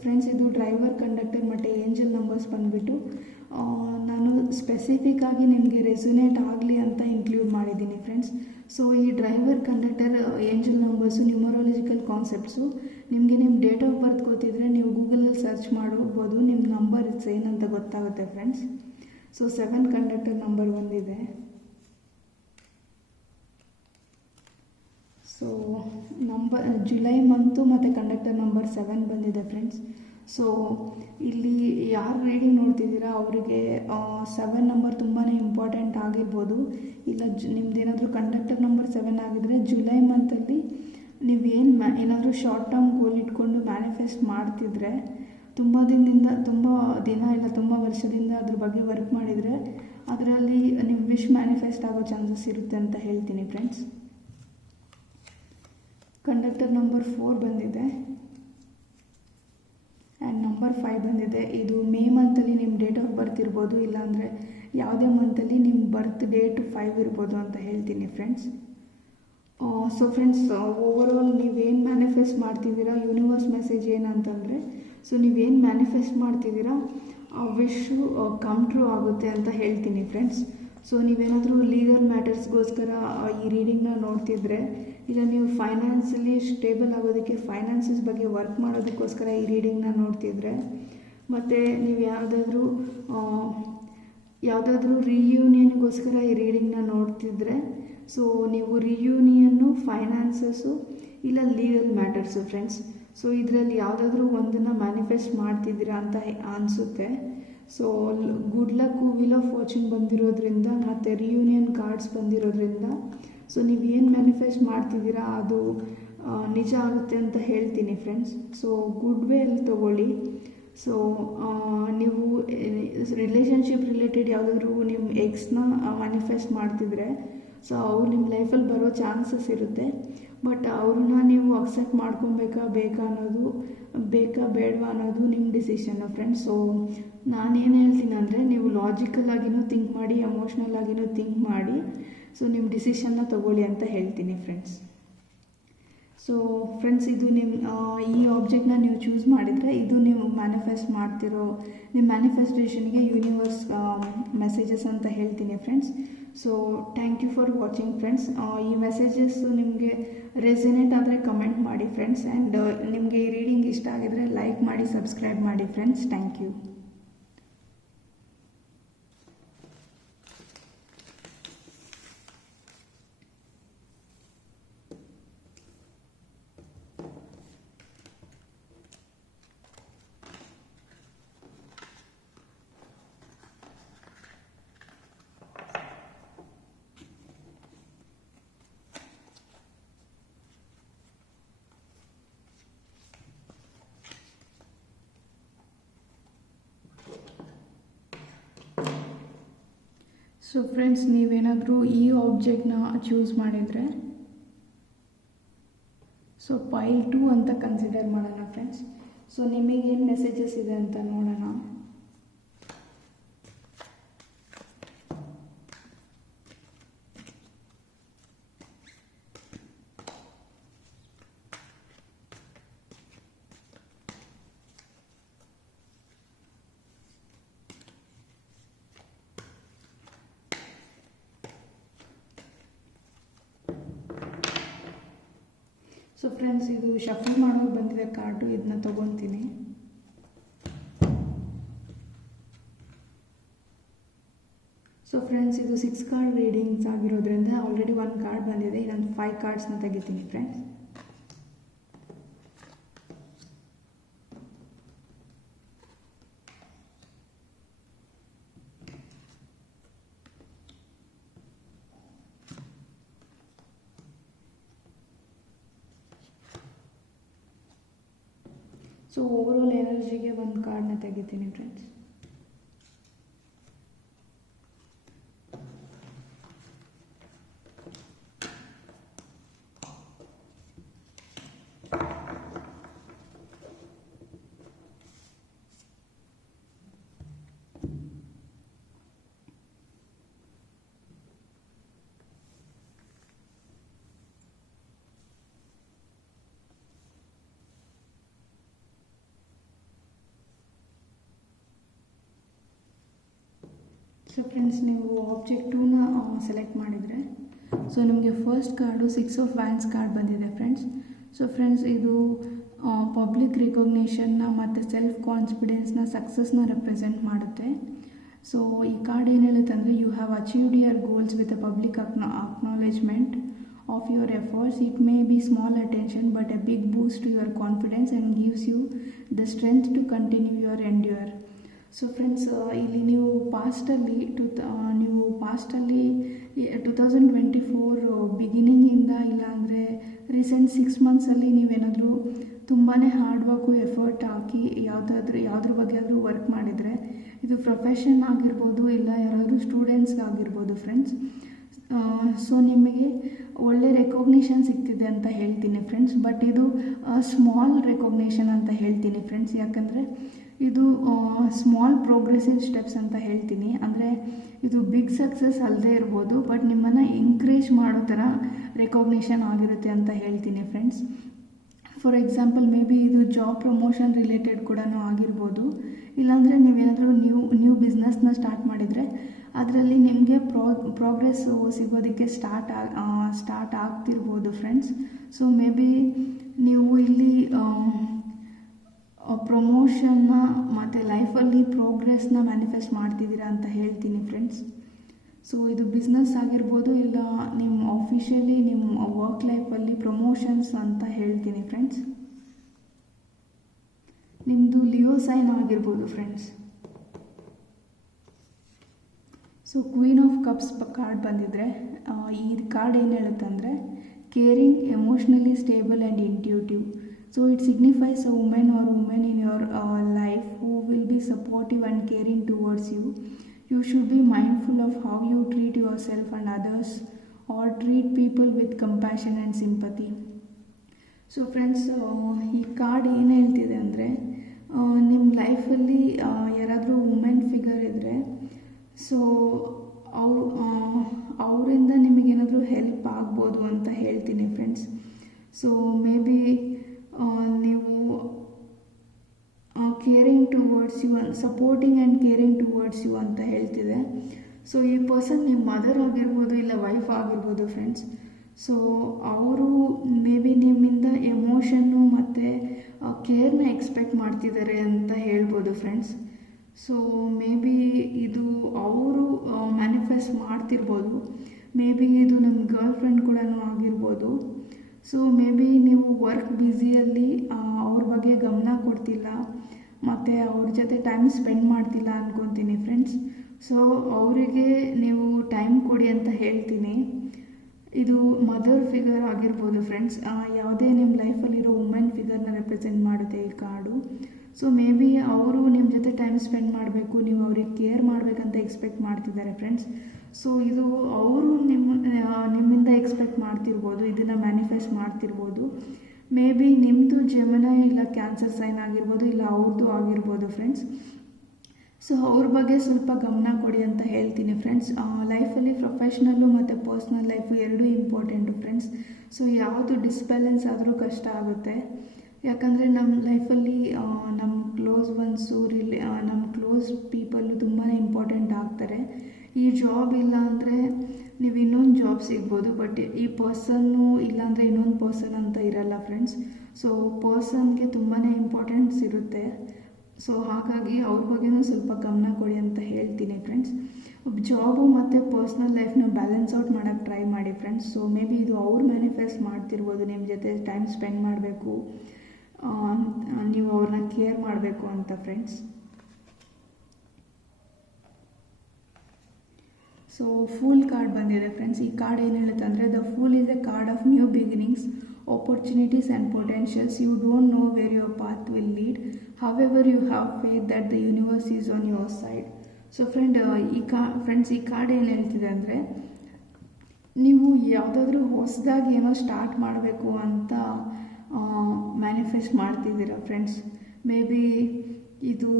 ಫ್ರೆಂಡ್ಸ್ ಇದು ಡ್ರೈವರ್, ಕಂಡಕ್ಟರ್ ಮತ್ತು ಏಂಜಲ್ ನಂಬರ್ಸ್ ಬಂದುಬಿಟ್ಟು ನಾನು ಸ್ಪೆಸಿಫಿಕ್ಕಾಗಿ ನಿಮಗೆ ರೆಸೊನೇಟ್ ಆಗಲಿ ಅಂತ ಇನ್ಕ್ಲೂಡ್ ಮಾಡಿದ್ದೀನಿ ಫ್ರೆಂಡ್ಸ್. ಸೊ ಈ driver, conductor, angel numbers numerological concepts ನಿಮಗೆ ನಿಮ್ಮ ಡೇಟ್ ಆಫ್ ಬರ್ತ್ ಗೊತ್ತಿದ್ದರೆ ನೀವು ಗೂಗಲಲ್ಲಿ ಸರ್ಚ್ ಮಾಡ್ಬೋದು, ನಿಮ್ಮ ನಂಬರ್ ಏನಂತ ಗೊತ್ತಾಗುತ್ತೆ ಫ್ರೆಂಡ್ಸ್. ಸೊ 7 ಕಂಡಕ್ಟರ್ ನಂಬರ್ ಬಂದಿದೆ. ಸೊ ಜುಲೈ ಮಂತು ಮತ್ತು ಕಂಡಕ್ಟರ್ ನಂಬರ್ 7 ಬಂದಿದೆ ಫ್ರೆಂಡ್ಸ್. ಸೊ ಇಲ್ಲಿ ಯಾರು ರೀಡಿಂಗ್ ನೋಡ್ತಿದ್ದೀರಾ ಅವರಿಗೆ 7 ನಂಬರ್ ತುಂಬಾ ಇಂಪಾರ್ಟೆಂಟ್ ಆಗಿರ್ಬೋದು. ಇಲ್ಲ ನಿಮ್ದೇನಾದರೂ ಕಂಡಕ್ಟರ್ ನಂಬರ್ 7 ಆಗಿದ್ರೆ ಜುಲೈ ಮಂತಲ್ಲಿ ನೀವೇನು ಏನಾದರೂ ಶಾರ್ಟ್ ಟರ್ಮ್ ಗೋಲ್ ಇಟ್ಕೊಂಡು ಮ್ಯಾನಿಫೆಸ್ಟ್ ಮಾಡ್ತಿದ್ರೆ, ತುಂಬ ದಿನ ಇಲ್ಲ ತುಂಬ ವರ್ಷದಿಂದ ಅದ್ರ ಬಗ್ಗೆ ವರ್ಕ್ ಮಾಡಿದರೆ ಅದರಲ್ಲಿ ನಿಮ್ಮ ವಿಶ್ ಮ್ಯಾನಿಫೆಸ್ಟ್ ಆಗೋ ಚಾನ್ಸಸ್ ಇರುತ್ತೆ ಅಂತ ಹೇಳ್ತೀನಿ ಫ್ರೆಂಡ್ಸ್. ಕಂಡಕ್ಟರ್ ನಂಬರ್ 4 ಬಂದಿದೆ ಆ್ಯಂಡ್ ನಂಬರ್ 5 ಬಂದಿದೆ. ಇದು ಮೇ ಮಂತಲ್ಲಿ ನಿಮ್ಮ ಡೇಟ್ ಆಫ್ ಬರ್ತ್ ಇರ್ಬೋದು, ಇಲ್ಲಾಂದರೆ ಯಾವುದೇ ಮಂತಲ್ಲಿ ನಿಮ್ಮ ಬರ್ತ್ ಡೇಟ್ 5 ಇರ್ಬೋದು ಅಂತ ಹೇಳ್ತೀನಿ ಫ್ರೆಂಡ್ಸ್. ಸೊ ಫ್ರೆಂಡ್ಸ್ ಓವರಾಲ್ ನೀವೇನು ಮ್ಯಾನಿಫೆಸ್ಟ್ ಮಾಡ್ತಿದ್ದೀರಾ, ಯೂನಿವರ್ಸ್ ಮೆಸೇಜ್ ಏನಂತಂದರೆ, ಸೊ ನೀವೇನು ಮ್ಯಾನಿಫೆಸ್ಟ್ ಮಾಡ್ತಿದ್ದೀರಾ ಆ ವಿಶ್ಶು ಕಮ್ ಟ್ರೂ ಆಗುತ್ತೆ ಅಂತ ಹೇಳ್ತೀನಿ ಫ್ರೆಂಡ್ಸ್. ಸೊ ನೀವೇನಾದರೂ ಲೀಗಲ್ ಮ್ಯಾಟರ್ಸ್ಗೋಸ್ಕರ ಈ ರೀಡಿಂಗ್ನ ನೋಡ್ತಿದ್ರೆ, ಇಲ್ಲ ನೀವು ಫೈನಾನ್ಸಲ್ಲಿ ಸ್ಟೇಬಲ್ ಆಗೋದಕ್ಕೆ ಫೈನಾನ್ಸಸ್ ಬಗ್ಗೆ ವರ್ಕ್ ಮಾಡೋದಕ್ಕೋಸ್ಕರ ಈ ರೀಡಿಂಗ್ನ ನೋಡ್ತಿದ್ರೆ, ಮತ್ತು ನೀವು ಯಾವುದಾದ್ರೂ ರಿಯೂನಿಯನ್ಗೋಸ್ಕರ ಈ ರೀಡಿಂಗ್ನ ನೋಡ್ತಿದ್ರೆ, ಸೊ ನೀವು ರಿಯೂನಿಯನ್ನು, ಫೈನಾನ್ಸಸ್ಸು ಇಲ್ಲ ಲೀಗಲ್ ಮ್ಯಾಟರ್ಸು ಫ್ರೆಂಡ್ಸ್. ಸೊ ಇದರಲ್ಲಿ ಯಾವುದಾದ್ರೂ ಒಂದನ್ನು ಮ್ಯಾನಿಫೆಸ್ಟ್ ಮಾಡ್ತಿದ್ದೀರಾ ಅಂತ ಅನಿಸುತ್ತೆ. So good luck, wheel of fortune ಬಂದಿರೋದ್ರಿಂದ ಮತ್ತು ರಿಯೂನಿಯನ್ ಕಾರ್ಡ್ಸ್ ಬಂದಿರೋದ್ರಿಂದ ಸೊ ನೀವು ಏನು ಮ್ಯಾನಿಫೆಸ್ಟ್ ಮಾಡ್ತಿದ್ದೀರಾ ಅದು ನಿಜ ಆಗುತ್ತೆ ಅಂತ ಹೇಳ್ತೀನಿ ಫ್ರೆಂಡ್ಸ್. ಸೊ ಗುಡ್ ವೇಯಲ್ಲಿ ತೊಗೊಳ್ಳಿ. ಸೊ ನೀವು ರಿಲೇಷನ್ಶಿಪ್ ರಿಲೇಟೆಡ್ ಯಾವುದಾದ್ರೂ ನಿಮ್ಮ ಎಕ್ಸ್ನ ಮ್ಯಾನಿಫೆಸ್ಟ್ ಮಾಡ್ತಿದ್ರೆ, ಸೊ ಅವ್ರು ನಿಮ್ಮ ಲೈಫಲ್ಲಿ ಬರೋ ಚಾನ್ಸಸ್ ಇರುತ್ತೆ. ಬಟ್ ಅವ್ರನ್ನ ನೀವು ಅಕ್ಸೆಪ್ಟ್ ಮಾಡ್ಕೊಬೇಕಾ ಬೇಡವಾ ಅನ್ನೋದು ನಿಮ್ಮ ಡಿಸಿಷನ್ನು ಫ್ರೆಂಡ್ಸ್. ಸೊ ನಾನೇನು ಹೇಳ್ತೀನಿ ಅಂದರೆ, ನೀವು ಲಾಜಿಕಲ್ ಆಗಿನೂ ಥಿಂಕ್ ಮಾಡಿ, ಎಮೋಷ್ನಲ್ ಆಗಿನೂ ಥಿಂಕ್ ಮಾಡಿ, ಸೊ ನಿಮ್ಮ ಡಿಸಿಷನ್ನ ತೊಗೊಳ್ಳಿ ಅಂತ ಹೇಳ್ತೀನಿ ಫ್ರೆಂಡ್ಸ್. ಸೊ ಫ್ರೆಂಡ್ಸ್ ಇದು ಈ ಆಬ್ಜೆಕ್ಟ್ನ ನೀವು ಚೂಸ್ ಮಾಡಿದರೆ ಇದು ನೀವು ಮ್ಯಾನಿಫೆಸ್ಟ್ ಮಾಡ್ತಿರೋ ನಿಮ್ಮ ಮ್ಯಾನಿಫೆಸ್ಟೇಷನ್ಗೆ ಯೂನಿವರ್ಸ್ ಮೆಸೇಜಸ್ ಅಂತ ಹೇಳ್ತೀನಿ friends. So thank you for watching friends. ಈ ಮೆಸೇಜಸ್ಸು ನಿಮಗೆ ರೆಸನೇಟ್ ಆದರೆ ಕಮೆಂಟ್ ಮಾಡಿ ಫ್ರೆಂಡ್ಸ್. ಆ್ಯಂಡ್ ನಿಮಗೆ ಈ ರೀಡಿಂಗ್ ಇಷ್ಟ ಆಗಿದರೆ ಲೈಕ್ ಮಾಡಿ, ಸಬ್ಸ್ಕ್ರೈಬ್ ಮಾಡಿ friends. Thank you. So friends ನೀವೇನಾದರೂ ಈ ಆಬ್ಜೆಕ್ಟ್ನ ಚೂಸ್ ಮಾಡಿದರೆ ಸೊ ಪೈಲ್ 2 ಅಂತ ಕನ್ಸಿಡರ್ ಮಾಡೋಣ ಫ್ರೆಂಡ್ಸ್. ಸೊ ನಿಮಗೇನು ಮೆಸೇಜಸ್ ಇದೆ ಅಂತ ನೋಡೋಣ. ಸೊ ಫ್ರೆಂಡ್ಸ್ ಇದು ಶಫಲ್ ಮಾಡೋಕೆ ಬಂದಿದೆ ಕಾರ್ಡು, ಇದನ್ನ ತೊಗೊತೀನಿ. ಸೊ ಫ್ರೆಂಡ್ಸ್ ಇದು 6 ಕಾರ್ಡ್ ರೀಡಿಂಗ್ಸ್ ಆಗಿರೋದ್ರಿಂದ ಆಲ್ರೆಡಿ 1 ಕಾರ್ಡ್ ಬಂದಿದೆ, ಇನ್ನೊಂದು 5 ಕಾರ್ಡ್ಸ್ನ ತೆಗಿತೀನಿ ಫ್ರೆಂಡ್ಸ್. ಸೊ ಓವರಾಲ್ ಎನರ್ಜಿಗೆ 1 ಕಾರ್ಡ್ನ ತೆಗಿತೀನಿ ಫ್ರೆಂಡ್ಸ್. ಸೊ ಫ್ರೆಂಡ್ಸ್, ನೀವು ಆಬ್ಜೆಕ್ಟ್ 2ನ ಸೆಲೆಕ್ಟ್ ಮಾಡಿದರೆ, ಸೊ ನಿಮಗೆ first card 6 of wands card ಬಂದಿದೆ ಫ್ರೆಂಡ್ಸ್. ಸೊ ಫ್ರೆಂಡ್ಸ್, ಇದು ಪಬ್ಲಿಕ್ ರಿಕಗ್ನಿಷನ್ನ ಮತ್ತು ಸೆಲ್ಫ್ ಕಾನ್ಫಿಡೆನ್ಸ್ನ, ಸಕ್ಸಸ್ನ ರೆಪ್ರೆಸೆಂಟ್ ಮಾಡುತ್ತೆ. ಸೊ ಈ ಕಾರ್ಡ್ ಏನು ಹೇಳುತ್ತೆ ಅಂದರೆ, you have achieved your goals with a public acknowledgement of your efforts. It may be small attention but a big boost to your confidence and gives you the strength to continue your endure. So friends, ಇಲ್ಲಿ ನೀವು ಪಾಸ್ಟಲ್ಲಿ 2024 ಬಿಗಿನಿಂಗಿಂದ, ಇಲ್ಲಾಂದರೆ ರೀಸೆಂಟ್ 6 ಮಂತ್ಸಲ್ಲಿ ನೀವೇನಾದರೂ ತುಂಬಾ ಹಾರ್ಡ್ ವರ್ಕು ಎಫರ್ಟ್ ಹಾಕಿ ಯಾವುದ್ರ ಬಗ್ಗೆ ಆದರೂ ವರ್ಕ್ ಮಾಡಿದರೆ, ಇದು ಪ್ರೊಫೆಷನ್ ಆಗಿರ್ಬೋದು, ಇಲ್ಲ ಯಾರಾದರೂ ಸ್ಟೂಡೆಂಟ್ಸ್ಗಾಗಿರ್ಬೋದು ಫ್ರೆಂಡ್ಸ್. ಸೊ ನಿಮಗೆ ಒಳ್ಳೆ ರೆಕಗ್ನಿಷನ್ ಸಿಗ್ತಿದೆ ಅಂತ ಹೇಳ್ತೀನಿ ಫ್ರೆಂಡ್ಸ್. ಬಟ್ ಇದು ಸ್ಮಾಲ್ ರೆಕಗ್ನಿಷನ್ ಅಂತ ಹೇಳ್ತೀನಿ ಫ್ರೆಂಡ್ಸ್. ಯಾಕಂದರೆ ಇದು ಸ್ಮಾಲ್ ಪ್ರೋಗ್ರೆಸಿವ್ ಸ್ಟೆಪ್ಸ್ ಅಂತ ಹೇಳ್ತೀನಿ. ಅಂದರೆ ಇದು ಬಿಗ್ ಸಕ್ಸಸ್ ಅಲ್ಲದೆ ಇರ್ಬೋದು, ಬಟ್ ನಿಮ್ಮನ್ನು ಎಂಕರೇಜ್ ಮಾಡೋ ಥರ ರೆಕಗ್ನಿಷನ್ ಆಗಿರುತ್ತೆ ಅಂತ ಹೇಳ್ತೀನಿ friends. For example, may be ಇದು ಜಾಬ್ ಪ್ರಮೋಷನ್ ರಿಲೇಟೆಡ್ ಕೂಡ ಆಗಿರ್ಬೋದು. ಇಲ್ಲಾಂದರೆ ನೀವೇನಾದರೂ ನ್ಯೂ ಬಿಸ್ನೆಸ್ನ ಸ್ಟಾರ್ಟ್ ಮಾಡಿದರೆ ಅದರಲ್ಲಿ ನಿಮಗೆ ಪ್ರೋಗ್ರೆಸ್ ಸಿಗೋದಕ್ಕೆ ಸ್ಟಾರ್ಟ್ ಆಗ್ತಿರ್ಬೋದು ಫ್ರೆಂಡ್ಸ್. ಸೊ ಮೇ ಬಿ ನೀವು ಇಲ್ಲಿ ಪ್ರಮೋಷನ್ನ ಮತ್ತು ಲೈಫಲ್ಲಿ ಪ್ರೋಗ್ರೆಸ್ನ ಮ್ಯಾನಿಫೆಸ್ಟ್ ಮಾಡ್ತಿದ್ದೀರಾ ಅಂತ ಹೇಳ್ತೀನಿ ಫ್ರೆಂಡ್ಸ್. ಸೊ ಇದು ಬಿಸ್ನೆಸ್ ಆಗಿರ್ಬೋದು, ಇಲ್ಲ ನಿಮ್ಮ ಆಫಿಷಿಯಲಿ ನಿಮ್ಮ ವರ್ಕ್ ಲೈಫಲ್ಲಿ ಪ್ರಮೋಷನ್ಸ್ ಅಂತ ಹೇಳ್ತೀನಿ ಫ್ರೆಂಡ್ಸ್. ನಿಮ್ಮದು ಲಿಯೋ ಸೈನ್ ಆಗಿರ್ಬೋದು friends. So queen of cups card ಬಂದಿದ್ದರೆ, ಈ ಕಾರ್ಡ್ ಏನು ಹೇಳುತ್ತೆ ಅಂದರೆ, caring, emotionally stable and intuitive. So it signifies a women or women in your life who will be supportive and caring towards you. You should be mindful of how you treat yourself and others, or treat people with compassion and sympathy. So friends, ಈ ಕಾರ್ಡ್ ಏನು ಹೇಳ್ತಿದೆ ಅಂದರೆ, ನಿಮ್ಮ ಲೈಫಲ್ಲಿ ಯಾರಾದರೂ ವುಮೆನ್ ಫಿಗರ್ ಇದ್ದರೆ, ಸೊ ಅವರಿಂದ ನಿಮಗೇನಾದರೂ ಹೆಲ್ಪ್ ಆಗ್ಬೋದು ಅಂತ ಹೇಳ್ತೀನಿ ಫ್ರೆಂಡ್ಸ್. ಸೊ ಮೇ ಬಿ ನೀವು caring towards you, supporting and caring towards you ಅಂತ ಹೇಳ್ತಿದೆ. ಸೊ ಈ ಪರ್ಸನ್ ನಿಮ್ಮ ಮದರ್ ಆಗಿರ್ಬೋದು, ಇಲ್ಲ ವೈಫ್ ಆಗಿರ್ಬೋದು ಫ್ರೆಂಡ್ಸ್. ಸೊ ಅವರು ಮೇ ಬಿ ನಿಮ್ಮಿಂದ ಎಮೋಷನ್ನು ಮತ್ತು ಕೇರ್ನ ಎಕ್ಸ್ಪೆಕ್ಟ್ ಮಾಡ್ತಿದ್ದಾರೆ ಅಂತ ಹೇಳ್ಬೋದು ಫ್ರೆಂಡ್ಸ್. ಸೊ ಮೇ ಬಿ ಇದು ಅವರು ಮ್ಯಾನಿಫೆಸ್ಟ್ ಮಾಡ್ತಿರ್ಬೋದು. ಮೇ ಬಿ ಇದು ನಮ್ಮ ಗರ್ಲ್ ಫ್ರೆಂಡ್ ಕೂಡ ಆಗಿರ್ಬೋದು. ಸೊ ಮೇ ಬಿ ನೀವು ವರ್ಕ್ ಬ್ಯುಸಿಯಲ್ಲಿ ಅವ್ರ ಬಗ್ಗೆ ಗಮನ ಕೊಡ್ತಿಲ್ಲ ಮತ್ತು ಅವ್ರ ಜೊತೆ ಟೈಮ್ ಸ್ಪೆಂಡ್ ಮಾಡ್ತಿಲ್ಲ ಅಂದ್ಕೊತೀನಿ ಫ್ರೆಂಡ್ಸ್. ಸೊ ಅವರಿಗೆ ನೀವು ಟೈಮ್ ಕೊಡಿ ಅಂತ ಹೇಳ್ತೀನಿ. ಇದು ಮದರ್ ಫಿಗರ್ ಆಗಿರ್ಬೋದು ಫ್ರೆಂಡ್ಸ್. ಯಾವುದೇ ನಿಮ್ಮ ಲೈಫಲ್ಲಿರೋ ವುಮೆನ್ ಫಿಗರ್ನ ರೆಪ್ರೆಸೆಂಟ್ ಮಾಡುತ್ತೆ ಈ ಕಾರ್ಡು. ಸೊ ಮೇ ಬಿ ಅವರು ನಿಮ್ಮ ಜೊತೆ ಟೈಮ್ ಸ್ಪೆಂಡ್ ಮಾಡಬೇಕು, ನೀವು ಅವ್ರಿಗೆ ಕೇರ್ ಮಾಡಬೇಕಂತ ಎಕ್ಸ್ಪೆಕ್ಟ್ ಮಾಡ್ತಿದ್ದಾರೆ ಫ್ರೆಂಡ್ಸ್. ಸೊ ಇದು ಅವರು ನಿಮ್ಮಿಂದ ಎಕ್ಸ್ಪೆಕ್ಟ್ ಮಾಡ್ತಿರ್ಬೋದು, ಇದನ್ನು ಮ್ಯಾನಿಫೆಸ್ಟ್ ಮಾಡ್ತಿರ್ಬೋದು. ಮೇ ಬಿ ನಿಮ್ಮದು ಜೆಮಿನೈ ಇಲ್ಲ ಕ್ಯಾನ್ಸರ್ ಸೈನ್ ಆಗಿರ್ಬೋದು, ಇಲ್ಲ ಅವ್ರದ್ದು ಆಗಿರ್ಬೋದು ಫ್ರೆಂಡ್ಸ್. ಸೊ ಅವ್ರ ಬಗ್ಗೆ ಸ್ವಲ್ಪ ಗಮನ ಕೊಡಿ ಅಂತ ಹೇಳ್ತೀನಿ ಫ್ರೆಂಡ್ಸ್. ಲೈಫಲ್ಲಿ ಪ್ರೊಫೆಷ್ನಲ್ಲು ಮತ್ತು ಪರ್ಸ್ನಲ್ ಲೈಫು ಎರಡೂ ಇಂಪಾರ್ಟೆಂಟು ಫ್ರೆಂಡ್ಸ್. ಸೊ ಯಾವುದು ಡಿಸ್ಬ್ಯಾಲೆನ್ಸ್ ಆದರೂ ಕಷ್ಟ ಆಗುತ್ತೆ. ಯಾಕಂದರೆ ನಮ್ಮ ಲೈಫಲ್ಲಿ ನಮ್ಮ ಕ್ಲೋಸ್ ಒನ್ಸು ನಮ್ಮ ಕ್ಲೋಸ್ ಪೀಪಲ್ಲು ತುಂಬಾ ಇಂಪಾರ್ಟೆಂಟ್ ಆಗ್ತಾರೆ. ಈ ಜಾಬ್ ಇಲ್ಲ ಅಂದರೆ ನೀವು ಇನ್ನೊಂದು ಜಾಬ್ ಸಿಗ್ಬೋದು, ಬಟ್ ಈ ಪರ್ಸನ್ನು ಇಲ್ಲಾಂದರೆ ಇನ್ನೊಂದು ಪರ್ಸನ್ ಅಂತ ಇರಲ್ಲ ಫ್ರೆಂಡ್ಸ್. ಸೊ ಪರ್ಸನ್ಗೆ ತುಂಬಾ ಇಂಪಾರ್ಟೆನ್ಸ್ ಇರುತ್ತೆ. ಸೊ ಹಾಗಾಗಿ ಅವ್ರ ಬಗ್ಗೆನೂ ಸ್ವಲ್ಪ ಗಮನ ಕೊಡಿ ಅಂತ ಹೇಳ್ತೀನಿ ಫ್ರೆಂಡ್ಸ್. ಜಾಬು ಮತ್ತು ಪರ್ಸ್ನಲ್ ಲೈಫ್ನ ಬ್ಯಾಲೆನ್ಸ್ ಔಟ್ ಮಾಡೋಕ್ಕೆ ಟ್ರೈ ಮಾಡಿ ಫ್ರೆಂಡ್ಸ್. ಸೊ ಮೇ ಬಿ ಇದು ಅವ್ರು ಮ್ಯಾನಿಫೆಸ್ಟ್ ಮಾಡ್ತಿರ್ಬೋದು, ನಿಮ್ಮ ಜೊತೆ ಟೈಮ್ ಸ್ಪೆಂಡ್ ಮಾಡಬೇಕು, ನೀವು ಅವ್ರನ್ನ ಕೇರ್ ಮಾಡಬೇಕು ಅಂತ ಫ್ರೆಂಡ್ಸ್. ಸೊ ಫೂಲ್ ಕಾರ್ಡ್ ಬಂದಿದೆ ಫ್ರೆಂಡ್ಸ್. ಈ ಕಾರ್ಡ್ ಏನು ಹೇಳುತ್ತೆ ಅಂದರೆ, the pool is A card of new beginnings, opportunities and potentials. You don't know where your path will lead. However, you have faith that the universe is on your side. So friends, ಈ ಕಾರ್ಡ್ ಏನು ಹೇಳ್ತಿದೆ ಅಂದರೆ, ನೀವು ಯಾವುದಾದ್ರೂ ಹೊಸದಾಗಿ ಏನೋ ಸ್ಟಾರ್ಟ್ ಮಾಡಬೇಕು ಅಂತ ಮ್ಯಾನಿಫೆಸ್ಟ್ ಮಾಡ್ತಿದ್ದೀರಾ ಫ್ರೆಂಡ್ಸ್. ಮೇ ಬಿ ಇದು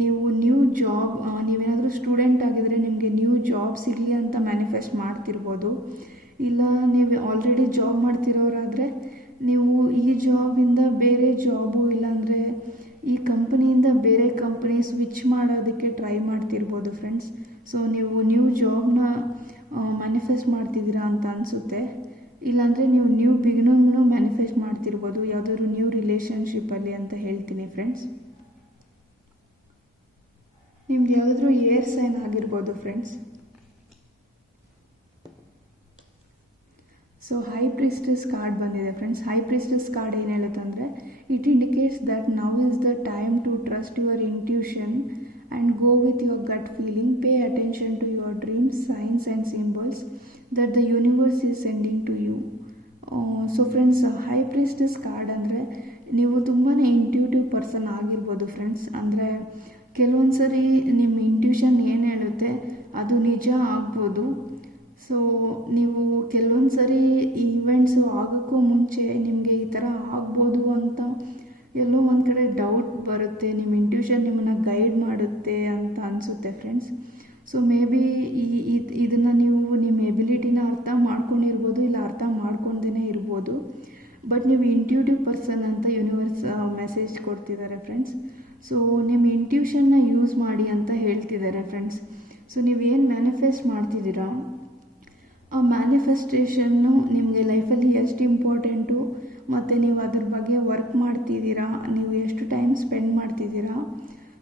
ನೀವು ನ್ಯೂ ಜಾಬ್, ನೀವೇನಾದರೂ ಸ್ಟೂಡೆಂಟ್ ಆಗಿದರೆ ನಿಮಗೆ ನ್ಯೂ ಜಾಬ್ ಸಿಗಲಿ ಅಂತ ಮ್ಯಾನಿಫೆಸ್ಟ್ ಮಾಡ್ತಿರ್ಬೋದು. ಇಲ್ಲ ನೀವು ಆಲ್ರೆಡಿ ಜಾಬ್ ಮಾಡ್ತಿರೋರಾದರೆ ನೀವು ಈ ಜಾಬಿಂದ ಬೇರೆ ಜಾಬು, ಇಲ್ಲಾಂದರೆ ಈ ಕಂಪನಿಯಿಂದ ಬೇರೆ ಕಂಪ್ನಿ ಸ್ವಿಚ್ ಮಾಡೋದಕ್ಕೆ ಟ್ರೈ ಮಾಡ್ತಿರ್ಬೋದು ಫ್ರೆಂಡ್ಸ್. ಸೊ ನೀವು ನ್ಯೂ ಜಾಬ್ನ ಮ್ಯಾನಿಫೆಸ್ಟ್ ಮಾಡ್ತಿದ್ದೀರಾ ಅಂತ ಅನಿಸುತ್ತೆ. ಇಲ್ಲಾಂದರೆ ನೀವು ನ್ಯೂ ಬಿಗಿನಿಂಗ್ನು ಮ್ಯಾನಿಫೆಸ್ಟ್ ಮಾಡ್ತಿರ್ಬೋದು ಯಾವುದಾದ್ರು ನ್ಯೂ ರಿಲೇಷನ್ಶಿಪ್ಪಲ್ಲಿ ಅಂತ ಹೇಳ್ತೀನಿ ಫ್ರೆಂಡ್ಸ್. ನಿಮ್ದು ಯಾವುದಾದ್ರೂ ಏರ್ ಸೈನ್ ಆಗಿರ್ಬೋದು friends. So high priestess card ಬಂದಿದೆ ಫ್ರೆಂಡ್ಸ್. ಹೈ ಪ್ರಿಸ್ಟೆಸ್ ಕಾರ್ಡ್ ಏನು ಹೇಳುತ್ತೆ ಅಂದರೆ, it indicates that now is the time to trust your intuition and go with your gut feeling. Pay attention to your dreams, signs and symbols that the universe is sending to you. So friends, high priestess card ಅಂದರೆ ನೀವು ತುಂಬಾ ಇಂಟ್ಯೂಟಿವ್ ಪರ್ಸನ್ ಆಗಿರ್ಬೋದು ಫ್ರೆಂಡ್ಸ್. ಅಂದರೆ ಕೆಲವೊಂದು ಸರಿ ನಿಮ್ಮ ಇಂಟ್ಯೂಷನ್ ಏನು ಹೇಳುತ್ತೆ ಅದು ನಿಜ ಆಗ್ಬೋದು. ಸೊ ನೀವು ಕೆಲವೊಂದು ಸರಿ ಈವೆಂಟ್ಸು ಆಗೋಕ್ಕೂ ಮುಂಚೆ ನಿಮಗೆ ಈ ಥರ ಆಗ್ಬೋದು ಅಂತ ಎಲ್ಲೋ ಒಂದು ಕಡೆ ಡೌಟ್ ಬರುತ್ತೆ. ನಿಮ್ಮ ಇಂಟ್ಯೂಷನ್ ನಿಮ್ಮನ್ನು ಗೈಡ್ ಮಾಡುತ್ತೆ ಅಂತ ಅನಿಸುತ್ತೆ ಫ್ರೆಂಡ್ಸ್. ಸೊ ಮೇ ಬಿ ಇದನ್ನು ನೀವು ನಿಮ್ಮ ಎಬಿಲಿಟಿನ ಅರ್ಥ ಮಾಡ್ಕೊಂಡಿರ್ಬೋದು, ಇಲ್ಲ ಅರ್ಥ ಮಾಡ್ಕೊಳ್ದೇ ಇರ್ಬೋದು. ಬಟ್ ನೀವು ಇಂಟ್ಯೂಟಿವ್ ಪರ್ಸನ್ ಅಂತ ಯೂನಿವರ್ಸ್ ಮೆಸೇಜ್ ಕೊಡ್ತಿದ್ದಾರೆ ಫ್ರೆಂಡ್ಸ್. ಸೊ ನಿಮ್ಮ ಇಂಟ್ಯೂಷನ್ನ ಯೂಸ್ ಮಾಡಿ ಅಂತ ಹೇಳ್ತಿದ್ದಾರೆ ಫ್ರೆಂಡ್ಸ್. ಸೊ ನೀವೇನು ಮ್ಯಾನಿಫೆಸ್ಟ್ ಮಾಡ್ತಿದ್ದೀರಾ ಆ ಮ್ಯಾನಿಫೆಸ್ಟೇಷನ್ನು ನಿಮಗೆ ಲೈಫಲ್ಲಿ ಎಷ್ಟು ಇಂಪಾರ್ಟೆಂಟು, ಮತ್ತು ನೀವು ಅದ್ರ ಬಗ್ಗೆ ವರ್ಕ್ ಮಾಡ್ತಿದ್ದೀರಾ, ನೀವು ಎಷ್ಟು ಟೈಮ್ ಸ್ಪೆಂಡ್ ಮಾಡ್ತಿದ್ದೀರಾ,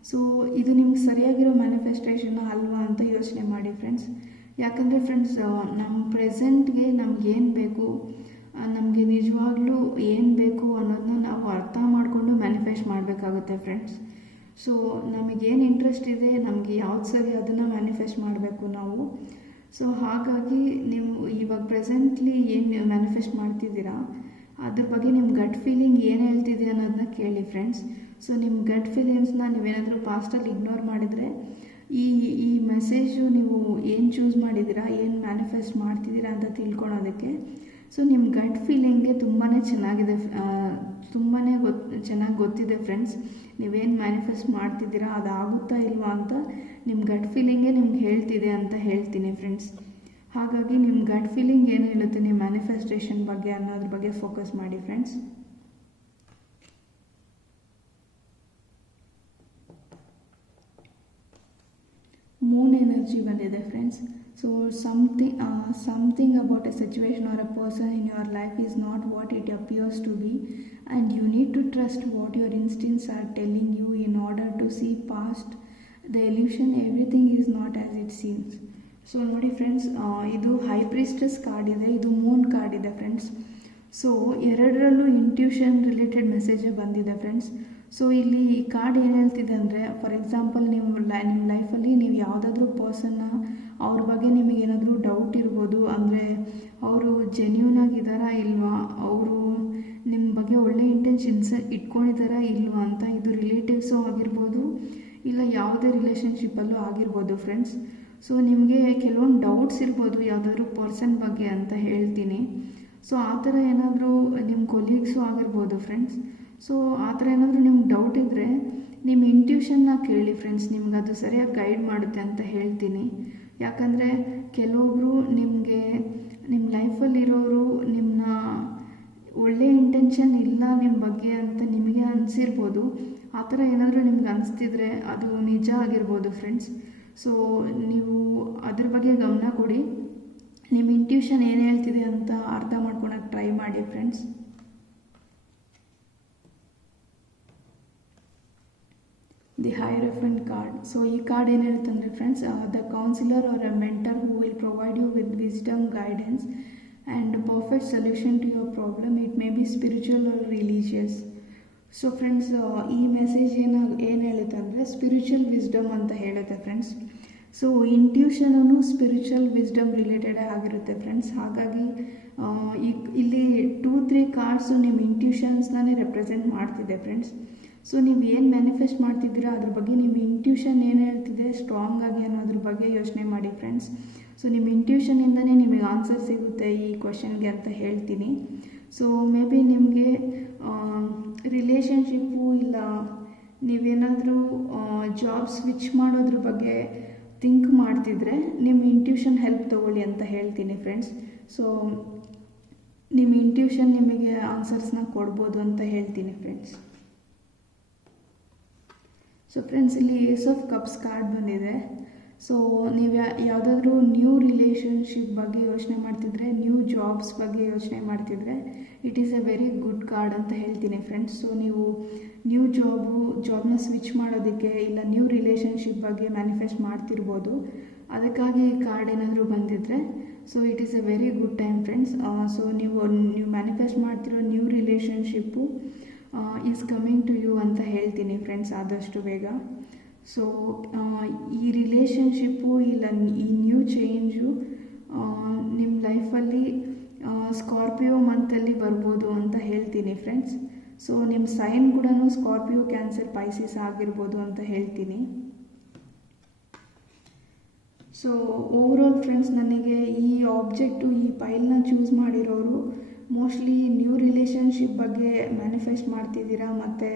ಸೊ ಇದು ನಿಮ್ಗೆ ಸರಿಯಾಗಿರೋ ಮ್ಯಾನಿಫೆಸ್ಟೇಷನ್ ಅಲ್ವಾ ಅಂತ ಯೋಚನೆ ಮಾಡಿ ಫ್ರೆಂಡ್ಸ್. ಯಾಕಂದರೆ ಫ್ರೆಂಡ್ಸ್, ನಮ್ಮ ಪ್ರೆಸೆಂಟ್ಗೆ ನಮಗೇನು ಬೇಕು, ನಮಗೆ ನಿಜವಾಗ್ಲೂ ಏನು ಬೇಕು ಅನ್ನೋದನ್ನ ನಾವು ಅರ್ಥ ಮಾಡಿಕೊಂಡು ಮ್ಯಾನಿಫೆಸ್ಟ್ ಮಾಡಬೇಕಾಗುತ್ತೆ ಫ್ರೆಂಡ್ಸ್. ಸೊ ನಮಗೇನು ಇಂಟ್ರೆಸ್ಟ್ ಇದೆ, ನಮಗೆ ಯಾವ್ದು ಸರಿ ಅದನ್ನು ಮ್ಯಾನಿಫೆಸ್ಟ್ ಮಾಡಬೇಕು ನಾವು. ಸೊ ಹಾಗಾಗಿ ನೀವು ಇವಾಗ ಪ್ರೆಸೆಂಟ್ಲಿ ಏನು ಮ್ಯಾನಿಫೆಸ್ಟ್ ಮಾಡ್ತಿದ್ದೀರಾ ಅದ್ರ ಬಗ್ಗೆ ನಿಮ್ಮ ಗಟ್ ಫೀಲಿಂಗ್ ಏನು ಹೇಳ್ತಿದೆ ಅನ್ನೋದನ್ನ ಕೇಳಿ ಫ್ರೆಂಡ್ಸ್. ಸೊ ನಿಮ್ಮ ಗಟ್ ಫೀಲಿಂಗ್ಸ್ನ ನೀವೇನಾದರೂ ಪಾಸ್ಟಲ್ಲಿ ಇಗ್ನೋರ್ ಮಾಡಿದರೆ ಈ ಮೆಸೇಜು ನೀವು ಏನು ಚೂಸ್ ಮಾಡಿದ್ದೀರಾ, ಏನು ಮ್ಯಾನಿಫೆಸ್ಟ್ ಮಾಡ್ತಿದ್ದೀರಾ ಅಂತ ತಿಳ್ಕೊಳೋದಕ್ಕೆ. ಸೊ ನಿಮ್ಮ ಗಟ್ ಫೀಲಿಂಗ್ಗೆ ತುಂಬಾ ಚೆನ್ನಾಗಿದೆ, ತುಂಬಾ ಚೆನ್ನಾಗಿ ಗೊತ್ತಿದೆ ಫ್ರೆಂಡ್ಸ್. ನೀವೇನು ಮ್ಯಾನಿಫೆಸ್ಟ್ ಮಾಡ್ತಿದ್ದೀರಾ ಅದು ಆಗುತ್ತಾ ಇಲ್ವಾ ಅಂತ ನಿಮ್ಮ ಗಟ್ ಫೀಲಿಂಗೇ ನಿಮ್ಗೆ ಹೇಳ್ತಿದೆ ಅಂತ ಹೇಳ್ತೀನಿ ಫ್ರೆಂಡ್ಸ್. ಹಾಗಾಗಿ ನಿಮ್ಮ ಗಟ್ ಫೀಲಿಂಗ್ ಏನು ಹೇಳುತ್ತೆ ನಿಮ್ಮ ಮ್ಯಾನಿಫೆಸ್ಟೇಷನ್ ಬಗ್ಗೆ ಅನ್ನೋದ್ರ ಬಗ್ಗೆ ಫೋಕಸ್ ಮಾಡಿ ಫ್ರೆಂಡ್ಸ್. ಮೂನ್ ಎನರ್ಜಿ ಬಂದಿದೆ friends. So something about a situation or a person in your life is not what it appears to be, and you need to trust what your instincts are telling you in order to see past the illusion. Everything is not as it seems. So ನೋಡಿ ಫ್ರೆಂಡ್ಸ್, ಇದು ಹೈ ಪ್ರಿಸ್ಟೆಸ್ ಕಾರ್ಡ್ ಇದೆ, ಇದು ಮೂನ್ ಕಾರ್ಡ್ ಇದೆ ಫ್ರೆಂಡ್ಸ್. ಸೊ ಎರಡರಲ್ಲೂ ಇಂಟ್ಯೂಷನ್ ರಿಲೇಟೆಡ್ ಮೆಸೇಜೇ ಬಂದಿದೆ ಫ್ರೆಂಡ್ಸ್. ಸೊ ಇಲ್ಲಿ ಈ ಕಾರ್ಡ್ ಏನು ಹೇಳ್ತಿದೆ ಅಂದರೆ, ಫಾರ್ ಎಕ್ಸಾಂಪಲ್ ನಿಮ್ಮ ಲೈಫಲ್ಲಿ ನೀವು ಯಾವುದಾದ್ರೂ ಪರ್ಸನ್ನ ಅವ್ರ ಬಗ್ಗೆ ನಿಮಗೇನಾದರೂ ಡೌಟ್ ಇರ್ಬೋದು. ಅಂದರೆ ಅವರು ಜೆನ್ಯೂನ್ ಆಗಿದ್ದಾರಾ ಇಲ್ವಾ, ಅವರು ನಿಮ್ಮ ಬಗ್ಗೆ ಒಳ್ಳೆ ಇಂಟೆನ್ಷನ್ಸ್ ಇಟ್ಕೊಂಡಿದ್ದಾರಾ ಇಲ್ವಾ ಅಂತ. ಇದು ರಿಲೇಟಿವ್ಸು ಆಗಿರ್ಬೋದು, ಇಲ್ಲ ಯಾವುದೇ ರಿಲೇಷನ್ಶಿಪ್ಪಲ್ಲೂ ಆಗಿರ್ಬೋದು ಫ್ರೆಂಡ್ಸ್. ಸೊ ನಿಮಗೆ ಕೆಲವೊಂದು ಡೌಟ್ಸ್ ಇರ್ಬೋದು ಯಾವುದಾದ್ರೂ ಪರ್ಸನ್ ಬಗ್ಗೆ ಅಂತ ಹೇಳ್ತೀನಿ. ಸೊ ಆ ಥರ ಏನಾದರೂ ನಿಮ್ಮ ಕೊಲೀಗ್ಸು ಆಗಿರ್ಬೋದು ಫ್ರೆಂಡ್ಸ್. ಸೊ ಆ ಥರ ಏನಾದರೂ ನಿಮ್ಗೆ ಡೌಟ್ ಇದ್ದರೆ ನಿಮ್ಮ ಇಂಟ್ಯೂಷನ್ನ ಕೇಳಿ ಫ್ರೆಂಡ್ಸ್, ನಿಮ್ಗೆ ಅದು ಸರಿಯಾಗಿ ಗೈಡ್ ಮಾಡುತ್ತೆ ಅಂತ ಹೇಳ್ತೀನಿ. ಯಾಕಂದರೆ ಕೆಲವೊಬ್ಬರು ನಿಮಗೆ ನಿಮ್ಮ ಲೈಫಲ್ಲಿರೋರು ನಿಮ್ಮನ್ನ ಒಳ್ಳೆಯ ಇಂಟೆನ್ಷನ್ ಇಲ್ಲ ನಿಮ್ಮ ಬಗ್ಗೆ ಅಂತ ನಿಮಗೆ ಅನಿಸಿರ್ಬೋದು. ಆ ಥರ ಏನಾದರೂ ನಿಮ್ಗೆ ಅನಿಸ್ತಿದ್ರೆ ಅದು ನಿಜ ಆಗಿರ್ಬೋದು ಫ್ರೆಂಡ್ಸ್. ಸೊ ನೀವು ಅದ್ರ ಬಗ್ಗೆ ಗಮನ ಕೊಡಿ, ನಿಮ್ಮ ಇಂಟ್ಯೂಷನ್ ಏನು ಹೇಳ್ತಿದೆ ಅಂತ ಅರ್ಥ ಮಾಡ್ಕೊಳಕ್ಕೆ ಟ್ರೈ ಮಾಡಿ friends. The hierophant card. So ಈ ಕಾರ್ಡ್ ಏನು ಹೇಳುತ್ತಂದರೆ friends, the counsellor or a mentor who will provide you with wisdom, guidance and perfect solution to your problem. It may be spiritual or religious. So friends, ಈ ಮೆಸೇಜ್ ಏನು ಹೇಳುತ್ತೆ ಅಂದರೆ ಸ್ಪಿರಿಚುವಲ್ ವಿಸ್ಡಮ್ ಅಂತ ಹೇಳುತ್ತೆ ಫ್ರೆಂಡ್ಸ್. ಸೊ ಇಂಟ್ಯೂಷನೂ ಸ್ಪಿರಿಚುವಲ್ ವಿಸ್ಡಮ್ ರಿಲೇಟೆಡೇ ಆಗಿರುತ್ತೆ ಫ್ರೆಂಡ್ಸ್. ಹಾಗಾಗಿ ಇಲ್ಲಿ 2-3 ಕಾರ್ಡ್ಸು ನಿಮ್ಮ ಇಂಟ್ಯೂಷನ್ಸ್ನೇ ರೆಪ್ರೆಸೆಂಟ್ ಮಾಡ್ತಿದೆ ಫ್ರೆಂಡ್ಸ್. ಸೊ ನೀವು ಏನು ಮ್ಯಾನಿಫೆಸ್ಟ್ ಮಾಡ್ತಿದ್ದೀರಾ ಅದ್ರ ಬಗ್ಗೆ ನಿಮ್ಮ ಇಂಟ್ಯೂಷನ್ ಏನು ಹೇಳ್ತಿದೆ ಸ್ಟ್ರಾಂಗ್ ಆಗಿ ಅನ್ನೋದ್ರ ಬಗ್ಗೆ ಯೋಚನೆ ಮಾಡಿ ಫ್ರೆಂಡ್ಸ್. ಸೊ ನಿಮ್ಮ ಇಂಟ್ಯೂಷನಿಂದನೇ ನಿಮಗೆ ಆನ್ಸರ್ ಸಿಗುತ್ತೆ ಈ ಕ್ವಶನ್ಗೆ ಅಂತ ಹೇಳ್ತೀನಿ. ಸೊ ಮೇ ಬಿ ನಿಮಗೆ ರಿಲೇಷನ್ಶಿಪ್ಪು ಇಲ್ಲ ನೀವೇನಾದರೂ ಜಾಬ್ ಸ್ವಿಚ್ ಮಾಡೋದ್ರ ಬಗ್ಗೆ ಥಿಂಕ್ ಮಾಡ್ತಿದ್ರೆ ನಿಮ್ಮ ಇಂಟ್ಯೂಷನ್ ಹೆಲ್ಪ್ ತೊಗೊಳ್ಳಿ ಅಂತ ಹೇಳ್ತೀನಿ ಫ್ರೆಂಡ್ಸ್. ಸೊ ನಿಮ್ಮ ಇಂಟ್ಯೂಷನ್ ನಿಮಗೆ ಆನ್ಸರ್ಸ್ನ ಕೊಡ್ಬೋದು ಅಂತ ಹೇಳ್ತೀನಿ ಫ್ರೆಂಡ್ಸ್. ಸೊ ಫ್ರೆಂಡ್ಸ್, ಇಲ್ಲಿ ಏಸ್ ಆಫ್ ಕಪ್ಸ್ ಕಾರ್ಡ್ ಬಂದಿದೆ. ಸೊ ನೀವು ಯಾವುದಾದ್ರೂ ನ್ಯೂ ರಿಲೇಷನ್ಶಿಪ್ ಬಗ್ಗೆ ಯೋಚನೆ ಮಾಡ್ತಿದ್ರೆ, ನ್ಯೂ ಜಾಬ್ಸ್ ಬಗ್ಗೆ ಯೋಚನೆ ಮಾಡ್ತಿದ್ರೆ, it is a very good card ಅಂತ ಹೇಳ್ತೀನಿ ಫ್ರೆಂಡ್ಸ್. ಸೊ ನೀವು ನ್ಯೂ ಜಾಬ್ನ ಸ್ವಿಚ್ ಮಾಡೋದಕ್ಕೆ, ಇಲ್ಲ ನ್ಯೂ ರಿಲೇಷನ್ಶಿಪ್ ಬಗ್ಗೆ ಮ್ಯಾನಿಫೆಸ್ಟ್ ಮಾಡ್ತಿರ್ಬೋದು. ಅದಕ್ಕಾಗಿ ಈ ಕಾರ್ಡ್ ಏನಾದರೂ ಬಂದಿದ್ದರೆ, so it is a very good time friends. So ನೀವು ಮ್ಯಾನಿಫೆಸ್ಟ್ ಮಾಡ್ತಿರೋ new relationship is coming to you ಅಂತ ಹೇಳ್ತೀನಿ ಫ್ರೆಂಡ್ಸ್, ಆದಷ್ಟು ಬೇಗ. ಸೊ ಈ ರಿಲೇಷನ್ಶಿಪ್ಪು ಇಲ್ಲ ಈ ನ್ಯೂ ಚೇಂಜು ನಿಮ್ಮ ಲೈಫಲ್ಲಿ ಸ್ಕಾರ್ಪಿಯೋ ಮಂತಲ್ಲಿ ಬರ್ಬೋದು ಅಂತ ಹೇಳ್ತೀನಿ ಫ್ರೆಂಡ್ಸ್. ಸೊ ನಿಮ್ಮ ಸೈನ್ ಕೂಡ ಸ್ಕಾರ್ಪಿಯೋ, ಕ್ಯಾನ್ಸರ್, ಪೈಸಿಸ್ ಆಗಿರ್ಬೋದು ಅಂತ ಹೇಳ್ತೀನಿ. ಸೊ ಓವರಾಲ್ ಫ್ರೆಂಡ್ಸ್, ನನಗೆ ಈ ಆಬ್ಜೆಕ್ಟು, ಈ ಫೈಲ್ನ ಚೂಸ್ ಮಾಡಿರೋರು ಮೋಸ್ಟ್ಲಿ ನ್ಯೂ ರಿಲೇಷನ್ಶಿಪ್ ಬಗ್ಗೆ ಮ್ಯಾನಿಫೆಸ್ಟ್ ಮಾಡ್ತಿದ್ದೀರಾ, ಮತ್ತು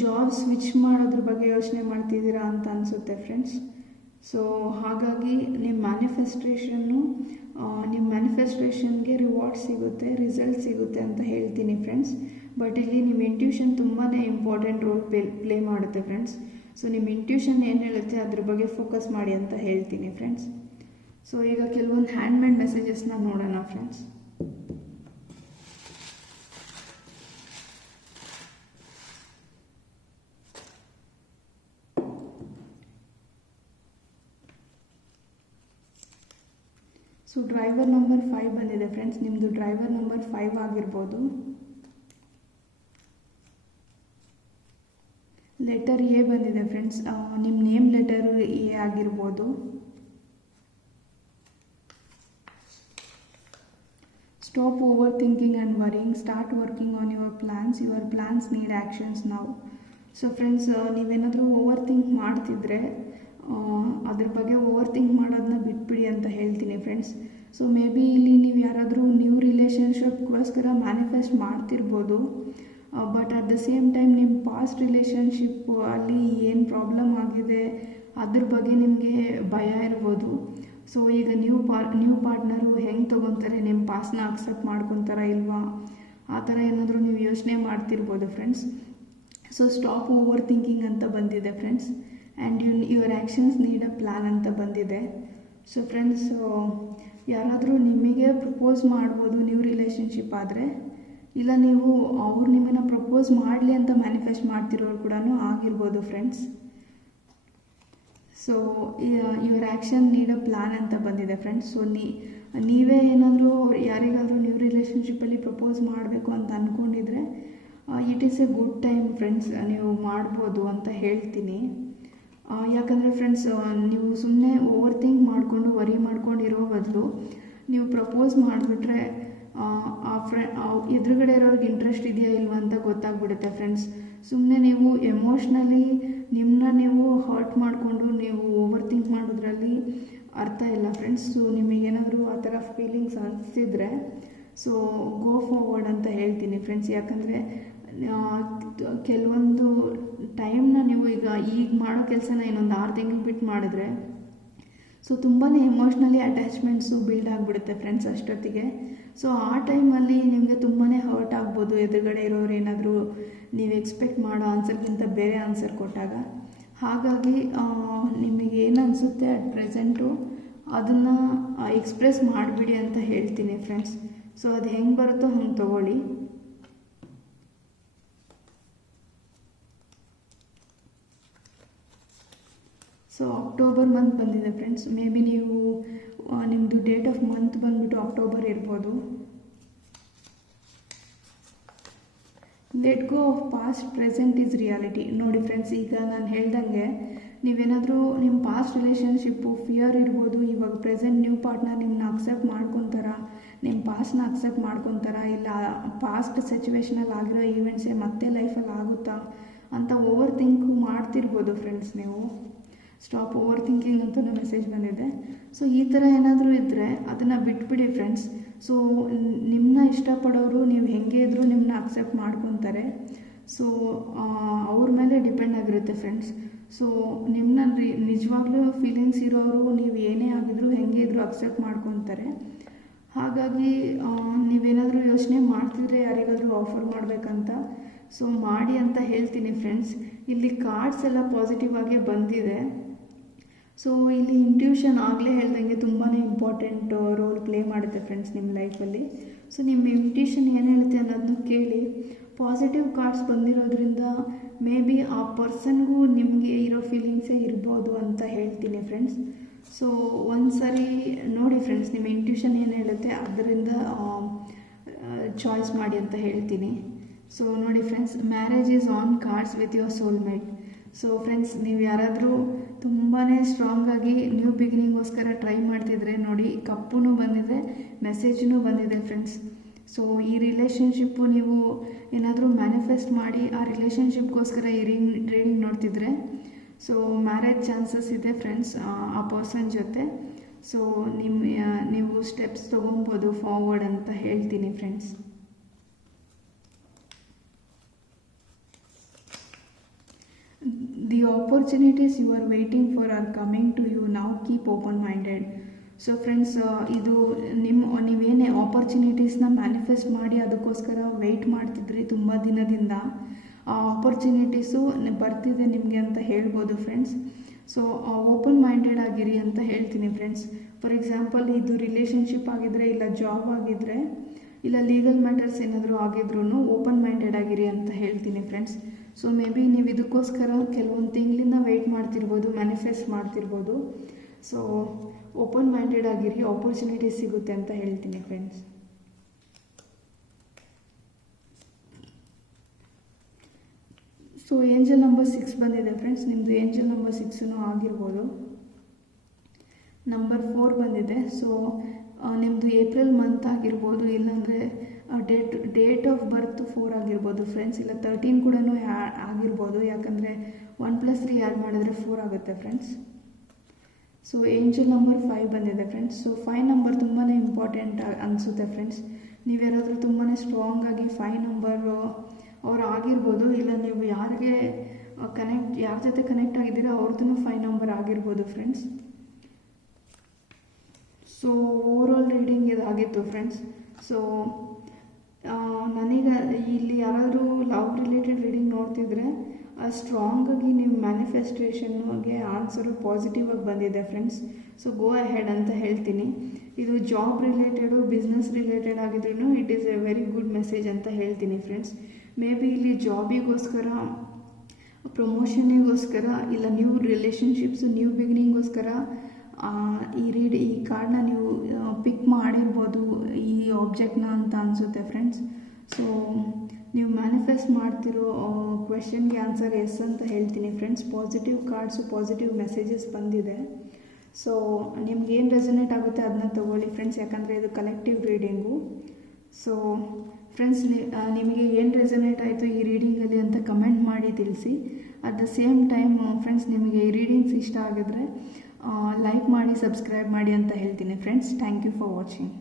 ಜಾಬ್ ಸ್ವಿಚ್ ಮಾಡೋದ್ರ ಬಗ್ಗೆ ಯೋಚನೆ ಮಾಡ್ತಿದ್ದೀರಾ ಅಂತ ಅನಿಸುತ್ತೆ ಫ್ರೆಂಡ್ಸ್. ಸೊ ಹಾಗಾಗಿ ನಿಮ್ಮ ಮ್ಯಾನಿಫೆಸ್ಟೇಷನ್ಗೆ ರಿವಾರ್ಡ್ ಸಿಗುತ್ತೆ, ರಿಸಲ್ಟ್ ಸಿಗುತ್ತೆ ಅಂತ ಹೇಳ್ತೀನಿ ಫ್ರೆಂಡ್ಸ್. ಬಟ್ ಇಲ್ಲಿ ನಿಮ್ಮ ಇಂಟ್ಯೂಷನ್ ತುಂಬಾ ಇಂಪಾರ್ಟೆಂಟ್ ರೋಲ್ ಪ್ಲೇ ಮಾಡುತ್ತೆ ಫ್ರೆಂಡ್ಸ್. ಸೊ ನಿಮ್ಮ ಇಂಟ್ಯೂಷನ್ ಏನು ಹೇಳುತ್ತೆ ಅದ್ರ ಬಗ್ಗೆ ಫೋಕಸ್ ಮಾಡಿ ಅಂತ ಹೇಳ್ತೀನಿ ಫ್ರೆಂಡ್ಸ್. ಸೊ ಈಗ ಕೆಲವೊಂದು ಹ್ಯಾಂಡ್ಮೇಡ್ ಮೆಸೇಜಸ್ನ ನೋಡೋಣ ಫ್ರೆಂಡ್ಸ್. ಸೊ ಡ್ರೈವರ್ ನಂಬರ್ 5 ಬಂದಿದೆ ಫ್ರೆಂಡ್ಸ್. ನಿಮ್ಮದು ಡ್ರೈವರ್ ನಂಬರ್ 5 ಆಗಿರ್ಬೋದು. ಲೆಟರ್ ಎ ಬಂದಿದೆ ಫ್ರೆಂಡ್ಸ್. ನಿಮ್ಮ ನೇಮ್ ಲೆಟರ್ ಎ ಆಗಿರ್ಬೋದು. Stop over thinking and worrying, start working on your plans need actions ನಾವು. ಸೊ ಫ್ರೆಂಡ್ಸ್, ನೀವೇನಾದರೂ ಓವರ್ ಥಿಂಕ್ ಮಾಡ್ತಿದ್ರೆ ಅದ್ರ ಬಗ್ಗೆ ಓವರ್ ಥಿಂಕ್ ಮಾಡೋದನ್ನ ಬಿಟ್ಬಿಡಿ ಅಂತ ಹೇಳ್ತೀನಿ ಫ್ರೆಂಡ್ಸ್. ಸೊ ಮೇ ಬಿ ಇಲ್ಲಿ ನೀವು ಯಾರಾದರೂ ನ್ಯೂ ರಿಲೇಷನ್ಶಿಪ್ಗೋಸ್ಕರ ಮ್ಯಾನಿಫೆಸ್ಟ್ ಮಾಡ್ತಿರ್ಬೋದು. But at the same time ನಿಮ್ಮ ಪಾಸ್ಟ್ ರಿಲೇಷನ್ಶಿಪ್ ಅಲ್ಲಿ ಏನು ಪ್ರಾಬ್ಲಮ್ ಆಗಿದೆ ಅದ್ರ ಬಗ್ಗೆ ನಿಮಗೆ ಭಯ ಇರ್ಬೋದು. ಸೊ ಈಗ ನ್ಯೂ ಪಾರ್ಟ್ನರು ಹೆಂಗೆ ತೊಗೊತಾರೆ, ನಿಮ್ಮ ಪಾಸ್ನ ಅಕ್ಸೆಪ್ಟ್ ಮಾಡ್ಕೊತಾರ ಇಲ್ವಾ, ಆ ಥರ ಏನಾದರೂ ನೀವು ಯೋಚನೆ ಮಾಡ್ತಿರ್ಬೋದು friends. So stop overthinking ಅಂತ ಬಂದಿದೆ friends. And your actions need a plan ಅಂತ ಬಂದಿದೆ. ಸೊ ಫ್ರೆಂಡ್ಸ್, ಯಾರಾದರೂ ನಿಮಗೆ ಪ್ರಪೋಸ್ ಮಾಡ್ಬೋದು ನ್ಯೂ ರಿಲೇಷನ್ಶಿಪ್ ಆದರೆ, ಇಲ್ಲ ನೀವು ಅವ್ರು ನಿಮ್ಮನ್ನು ಪ್ರಪೋಸ್ ಮಾಡಲಿ ಅಂತ ಮ್ಯಾನಿಫೆಸ್ಟ್ ಮಾಡ್ತಿರೋರು ಕೂಡ ಆಗಿರ್ಬೋದು friends. So your action need a plan ಅಂತ ಬಂದಿದೆ ಫ್ರೆಂಡ್ಸ್. ಸೊ ನೀವೇ ಏನಾದರೂ ಯಾರಿಗಾದರೂ ನ್ಯೂ ರಿಲೇಷನ್ಶಿಪ್ಪಲ್ಲಿ ಪ್ರಪೋಸ್ ಮಾಡಬೇಕು ಅಂತ ಅಂದ್ಕೊಂಡಿದ್ರೆ it is a good time friends, ನೀವು ಮಾಡ್ಬೋದು ಅಂತ ಹೇಳ್ತೀನಿ. ಯಾಕಂದರೆ ಫ್ರೆಂಡ್ಸ್, ನೀವು ಸುಮ್ಮನೆ ಓವರ್ ಥಿಂಕ್ ಮಾಡಿಕೊಂಡು ವರಿ ಮಾಡ್ಕೊಂಡಿರೋ ಬದಲು ನೀವು ಪ್ರಪೋಸ್ ಮಾಡಿಬಿಟ್ರೆ ಎದುರುಗಡೆ ಇರೋರಿಗೆ ಇಂಟ್ರೆಸ್ಟ್ ಇದೆಯಾ ಇಲ್ವಾ ಅಂತ ಗೊತ್ತಾಗ್ಬಿಡುತ್ತೆ ಫ್ರೆಂಡ್ಸ್. ಸುಮ್ಮನೆ ನೀವು ಎಮೋಷ್ನಲಿ ನಿಮ್ಮನ್ನ ನೀವು ಹರ್ಟ್ ಮಾಡಿಕೊಂಡು ನೀವು ಓವರ್ ಥಿಂಕ್ ಮಾಡೋದ್ರಲ್ಲಿ ಅರ್ಥ ಇಲ್ಲ ಫ್ರೆಂಡ್ಸ್. ಸೊ ನಿಮಗೇನಾದರೂ ಆ ಥರ ಫೀಲಿಂಗ್ಸ್ ಅನಿಸಿದ್ರೆ ಸೊ ಗೋ ಫಾರ್ವರ್ಡ್ ಅಂತ ಹೇಳ್ತೀನಿ ಫ್ರೆಂಡ್ಸ್. ಯಾಕಂದರೆ ಕೆಲವೊಂದು ಟೈಮ್ನ ನೀವು ಈಗ ಮಾಡೋ ಕೆಲಸನ ಇನ್ನೊಂದು 6 ತಿಂಗಳು ಬಿಟ್ಟು ಮಾಡಿದ್ರೆ ಸೊ ತುಂಬಾ ಎಮೋಷ್ನಲಿ ಅಟ್ಯಾಚ್ಮೆಂಟ್ಸು ಬಿಲ್ಡ್ ಆಗಿಬಿಡುತ್ತೆ ಫ್ರೆಂಡ್ಸ್ ಅಷ್ಟೊತ್ತಿಗೆ. ಸೊ ಆ ಟೈಮಲ್ಲಿ ನಿಮಗೆ ತುಂಬಾ ಹರ್ಟ್ ಆಗ್ಬೋದು, ಎದುರುಗಡೆ ಇರೋರು ಏನಾದರೂ ನೀವು ಎಕ್ಸ್ಪೆಕ್ಟ್ ಮಾಡೋ ಆನ್ಸರ್ಗಿಂತ ಬೇರೆ ಆನ್ಸರ್ ಕೊಟ್ಟಾಗ. ಹಾಗಾಗಿ ನಿಮಗೆ ಏನು ಅನಿಸುತ್ತೆ ಅಟ್ ಪ್ರೆಸೆಂಟು ಅದನ್ನು ಎಕ್ಸ್ಪ್ರೆಸ್ ಮಾಡಿಬಿಡಿ ಅಂತ ಹೇಳ್ತೀನಿ ಫ್ರೆಂಡ್ಸ್. ಸೊ ಅದು ಹೆಂಗೆ ಬರುತ್ತೋ ಹಂಗೆ ತೊಗೊಳ್ಳಿ. ಸೊ ಅಕ್ಟೋಬರ್ ಮಂತ್ ಬಂದಿದೆ ಫ್ರೆಂಡ್ಸ್. ಮೇ ಬಿ ನೀವು ನಿಮ್ಮದು ಡೇಟ್ ಆಫ್ ಮಂತ್ ಬಂದುಬಿಟ್ಟು ಅಕ್ಟೋಬರ್ ಇರ್ಬೋದು. Let go of past, present is reality. ನೋಡಿ ಫ್ರೆಂಡ್ಸ್, ಈಗ ನಾನು ಹೇಳ್ದಂಗೆ ನೀವೇನಾದರೂ ನಿಮ್ಮ ಪಾಸ್ಟ್ ರಿಲೇಷನ್ಶಿಪ್ಪು ಫಿಯರ್ ಇರ್ಬೋದು, ಇವಾಗ ಪ್ರೆಸೆಂಟ್ ನ್ಯೂ ಪಾರ್ಟ್ನರ್ ನಿಮ್ಮನ್ನ ಅಕ್ಸೆಪ್ಟ್ ಮಾಡ್ಕೊತಾರ, ನಿಮ್ಮ ಪಾಸ್ಟ್ನ ಅಕ್ಸೆಪ್ಟ್ ಮಾಡ್ಕೊತಾರ, ಇಲ್ಲ ಪಾಸ್ಟ್ ಸಿಚುವೇಶನಲ್ಲಿ ಆಗಿರೋ ಈವೆಂಟ್ಸೇ ಮತ್ತೆ ಲೈಫಲ್ಲಿ ಆಗುತ್ತಾ ಅಂತ ಓವರ್ ಥಿಂಕ್ ಮಾಡ್ತಿರ್ಬೋದು ಫ್ರೆಂಡ್ಸ್ ನೀವು. ಸ್ಟಾಪ್ ಓವರ್ ಥಿಂಕಿಂಗ್ ಅಂತ ಮೆಸೇಜ್ ಬಂದಿದೆ. ಸೊ ಈ ಥರ ಏನಾದರೂ ಇದ್ದರೆ ಅದನ್ನು ಬಿಟ್ಬಿಡಿ ಫ್ರೆಂಡ್ಸ್. ಸೊ ನಿಮ್ಮನ್ನ ಇಷ್ಟಪಡೋರು ನೀವು ಹೆಂಗೆ ಇದ್ದರೂ ನಿಮ್ಮನ್ನ ಅಕ್ಸೆಪ್ಟ್ ಮಾಡ್ಕೊತಾರೆ. ಸೊ ಅವ್ರ ಮೇಲೆ ಡಿಪೆಂಡ್ ಆಗಿರುತ್ತೆ ಫ್ರೆಂಡ್ಸ್. ಸೊ ನಿಮ್ಮನ್ನ ನಿಜವಾಗ್ಲೂ ಫೀಲಿಂಗ್ಸ್ ಇರೋರು ನೀವು ಏನೇ ಆಗಿದ್ರು ಹೆಂಗೆ ಇದ್ದರೂ ಅಕ್ಸೆಪ್ಟ್ ಮಾಡ್ಕೊತಾರೆ. ಹಾಗಾಗಿ ನೀವೇನಾದರೂ ಯೋಚನೆ ಮಾಡ್ತಿದ್ರೆ ಯಾರಿಗಾದರೂ ಆಫರ್ ಮಾಡಬೇಕಂತ ಸೊ ಮಾಡಿ ಅಂತ ಹೇಳ್ತೀನಿ ಫ್ರೆಂಡ್ಸ್. ಇಲ್ಲಿ ಕಾರ್ಡ್ಸ್ ಎಲ್ಲ ಪಾಸಿಟಿವ್ ಆಗಿ ಬಂದಿದೆ. ಸೊ ಇಲ್ಲಿ ಇಂಟ್ಯೂಷನ್ ಆಗಲೇ ಹೇಳ್ದಂಗೆ ತುಂಬಾ ಇಂಪಾರ್ಟೆಂಟ್ ರೋಲ್ ಪ್ಲೇ ಮಾಡುತ್ತೆ ಫ್ರೆಂಡ್ಸ್ ನಿಮ್ಮ ಲೈಫಲ್ಲಿ. ಸೊ ನಿಮ್ಮ ಇಂಟ್ಯೂಷನ್ ಏನು ಹೇಳುತ್ತೆ ಅನ್ನೋದನ್ನು ಕೇಳಿ. ಪಾಸಿಟಿವ್ ಕಾರ್ಡ್ಸ್ ಬಂದಿರೋದ್ರಿಂದ ಮೇ ಬಿ ಆ ಪರ್ಸನ್ಗೂ ನಿಮಗೆ ಇರೋ ಫೀಲಿಂಗ್ಸೇ ಇರ್ಬೋದು ಅಂತ ಹೇಳ್ತೀನಿ ಫ್ರೆಂಡ್ಸ್. ಸೊ ಒಂದು ಸರಿ ನೋಡಿ ಫ್ರೆಂಡ್ಸ್, ನಿಮ್ಮ ಇಂಟ್ಯೂಷನ್ ಏನು ಹೇಳುತ್ತೆ ಅದರಿಂದ ಚಾಯ್ಸ್ ಮಾಡಿ ಅಂತ ಹೇಳ್ತೀನಿ. ಸೊ ನೋಡಿ friends, marriage is on cards with your soulmate. So friends, ನೀವು ಯಾರಾದರೂ ತುಂಬಾ ಸ್ಟ್ರಾಂಗಾಗಿ ನ್ಯೂ ಬಿಗಿನಿಂಗೋಸ್ಕರ ಟ್ರೈ ಮಾಡ್ತಿದ್ರೆ ನೋಡಿ, ಕಪ್ಪೂ ಬಂದಿದೆ, ಮೆಸೇಜ್ನೂ ಬಂದಿದೆ ಫ್ರೆಂಡ್ಸ್. ಸೊ ಈ ರಿಲೇಷನ್ಶಿಪ್ಪು ನೀವು ಏನಾದರೂ ಮ್ಯಾನಿಫೆಸ್ಟ್ ಮಾಡಿ ಆ ರಿಲೇಷನ್ಶಿಪ್ಗೋಸ್ಕರ ಈ ರೀಡಿಂಗ್ ನೋಡ್ತಿದ್ರೆ ಸೊ ಮ್ಯಾರೇಜ್ ಚಾನ್ಸಸ್ ಇದೆ ಫ್ರೆಂಡ್ಸ್ ಆ ಪರ್ಸನ್ ಜೊತೆ. ಸೊ ನೀವು ಸ್ಟೆಪ್ಸ್ ತೊಗೊಬೋದು ಫಾರ್ವರ್ಡ್ ಅಂತ ಹೇಳ್ತೀನಿ friends. The opportunities you are waiting for are coming to you now. Keep open-minded. So friends, ಇದು ನೀವೇನೇ ಆಪರ್ಚುನಿಟೀಸ್ನ ಮ್ಯಾನಿಫೆಸ್ಟ್ ಮಾಡಿ ಅದಕ್ಕೋಸ್ಕರ ವೆಯ್ಟ್ ಮಾಡ್ತಿದ್ರಿ ತುಂಬ ದಿನದಿಂದ, ಆ ಆಪರ್ಚುನಿಟೀಸು ಬರ್ತಿದೆ ನಿಮಗೆ ಅಂತ ಹೇಳ್ಬೋದು ಫ್ರೆಂಡ್ಸ್. ಸೊ ಓಪನ್ ಮೈಂಡೆಡ್ ಆಗಿರಿ ಅಂತ ಹೇಳ್ತೀನಿ ಫ್ರೆಂಡ್ಸ್. ಫಾರ್ ಎಕ್ಸಾಂಪಲ್, ಇದು ರಿಲೇಷನ್ಶಿಪ್ ಆಗಿದ್ರೆ, ಇಲ್ಲ ಜಾಬ್ ಆಗಿದ್ರೆ, ಇಲ್ಲ ಲೀಗಲ್ ಮ್ಯಾಟರ್ಸ್ ಏನಾದರೂ ಆಗಿದ್ರೂ ಓಪನ್ ಮೈಂಡೆಡ್ ಆಗಿರಿ ಅಂತ ಹೇಳ್ತೀನಿ ಫ್ರೆಂಡ್ಸ್. ಸೊ ಮೇ ಬಿ ನೀವು ಇದಕ್ಕೋಸ್ಕರ ಕೆಲವೊಂದು ತಿಂಗಳಿಂದ ವೆಯ್ಟ್ ಮಾಡ್ತಿರ್ಬೋದು, ಮ್ಯಾನಿಫೆಸ್ಟ್ ಮಾಡ್ತಿರ್ಬೋದು. ಸೊ ಓಪನ್ ಮೈಂಡೆಡ್ ಆಗಿರಿ, ಆಪರ್ಚುನಿಟೀಸ್ ಸಿಗುತ್ತೆ ಅಂತ ಹೇಳ್ತೀನಿ ಫ್ರೆಂಡ್ಸ್. ಸೊ ಏಂಜಲ್ ನಂಬರ್ 6 ಬಂದಿದೆ ಫ್ರೆಂಡ್ಸ್. ನಿಮ್ಮದು ಏಂಜಲ್ ನಂಬರ್ 6 ಆಗಿರ್ಬೋದು. ನಂಬರ್ 4 ಬಂದಿದೆ. ಸೊ ನಿಮ್ಮದು ಏಪ್ರಿಲ್ ಮಂತ್ ಆಗಿರ್ಬೋದು, ಇಲ್ಲಾಂದರೆ ಡೇಟ್ ಆಫ್ ಬರ್ತ್ 4 ಆಗಿರ್ಬೋದು ಫ್ರೆಂಡ್ಸ್, ಇಲ್ಲ 13 ಕೂಡ ಆಗಿರ್ಬೋದು. ಯಾಕಂದರೆ 1+3 ಆ್ಯಡ್ ಮಾಡಿದ್ರೆ 4 ಆಗುತ್ತೆ ಫ್ರೆಂಡ್ಸ್. ಸೊ ಏಂಜಲ್ ನಂಬರ್ 5 ಬಂದಿದೆ ಫ್ರೆಂಡ್ಸ್. ಸೊ 5 ನಂಬರ್ ತುಂಬಾ ಇಂಪಾರ್ಟೆಂಟ್ ಅನಿಸುತ್ತೆ ಫ್ರೆಂಡ್ಸ್. ನೀವು ಯಾರಾದರೂ ತುಂಬಾ ಸ್ಟ್ರಾಂಗಾಗಿ 5 ನಂಬರ್ ಅವ್ರು ಆಗಿರ್ಬೋದು, ಇಲ್ಲ ನೀವು ಯಾರ ಜೊತೆ ಕನೆಕ್ಟ್ ಆಗಿದ್ದೀರೋ ಅವ್ರದ್ದು 5 ನಂಬರ್ ಆಗಿರ್ಬೋದು ಫ್ರೆಂಡ್ಸ್. ಸೊ ಓವರಾಲ್ ರೀಡಿಂಗ್ ಇದಾಗಿತ್ತು ಫ್ರೆಂಡ್ಸ್. ಸೊ ನನಗೆ ಇಲ್ಲಿ ಯಾರಾದರೂ ಲವ್ ರಿಲೇಟೆಡ್ ರೀಡಿಂಗ್ ನೋಡ್ತಿದ್ರೆ ಸ್ಟ್ರಾಂಗಾಗಿ ನೀವು ಮ್ಯಾನಿಫೆಸ್ಟೇಷನ್ಗೆ ಆನ್ಸರು ಪಾಸಿಟಿವ್ ಆಗಿ ಬಂದಿದೆ ಫ್ರೆಂಡ್ಸ್. ಸೊ ಗೋ ಅಹೆಡ್ ಅಂತ ಹೇಳ್ತೀನಿ. ಇದು ಜಾಬ್ ರಿಲೇಟೆಡು, ಬಿಸ್ನೆಸ್ ರಿಲೇಟೆಡ್ ಆಗಿದ್ರೂ it is a very good message ಅಂತ ಹೇಳ್ತೀನಿ ಫ್ರೆಂಡ್ಸ್. ಮೇ ಬಿ ಇಲ್ಲಿ ಜಾಬಿಗೋಸ್ಕರ, ಪ್ರಮೋಷನಿಗೋಸ್ಕರ, ಇಲ್ಲ ನ್ಯೂ ರಿಲೇಷನ್ಶಿಪ್ಸು, ನ್ಯೂ ಬಿಗಿನಿಂಗೋಸ್ಕರ ಈ ಕಾರ್ಡ್ನ ನೀವು ಪಿಕ್ ಮಾಡಿರ್ಬೋದು, ಈ ಆಬ್ಜೆಕ್ಟ್ನ ಅಂತ ಅನಿಸುತ್ತೆ ಫ್ರೆಂಡ್ಸ್. ಸೊ ನೀವು ಮ್ಯಾನಿಫೆಸ್ಟ್ ಮಾಡ್ತಿರೋ ಕ್ವೆಶನ್ಗೆ ಆನ್ಸರ್ ಎಸ್ ಅಂತ ಹೇಳ್ತೀನಿ friends. Positive cards, positive messages ಬಂದಿದೆ. ಸೊ ನಿಮ್ಗೇನು ರೆಸೊನೇಟ್ ಆಗುತ್ತೆ ಅದನ್ನ ತೊಗೊಳ್ಳಿ ಫ್ರೆಂಡ್ಸ್, ಯಾಕಂದರೆ ಇದು ಕಲೆಕ್ಟಿವ್ ರೀಡಿಂಗು. ಸೊ ಫ್ರೆಂಡ್ಸ್, ನಿಮಗೆ ಏನು ರೆಸೊನೇಟ್ ಆಯಿತು ಈ ರೀಡಿಂಗಲ್ಲಿ ಅಂತ ಕಮೆಂಟ್ ಮಾಡಿ ತಿಳಿಸಿ. At the same time friends, ನಿಮಗೆ ಈ ರೀಡಿಂಗ್ಸ್ ಇಷ್ಟ ಆಗಿದ್ರೆ ಲೈಕ್ ಮಾಡಿ, ಸಬ್ಸ್ಕ್ರೈಬ್ ಮಾಡಿ ಅಂತ ಹೇಳ್ತೀನಿ friends. Thank you for watching.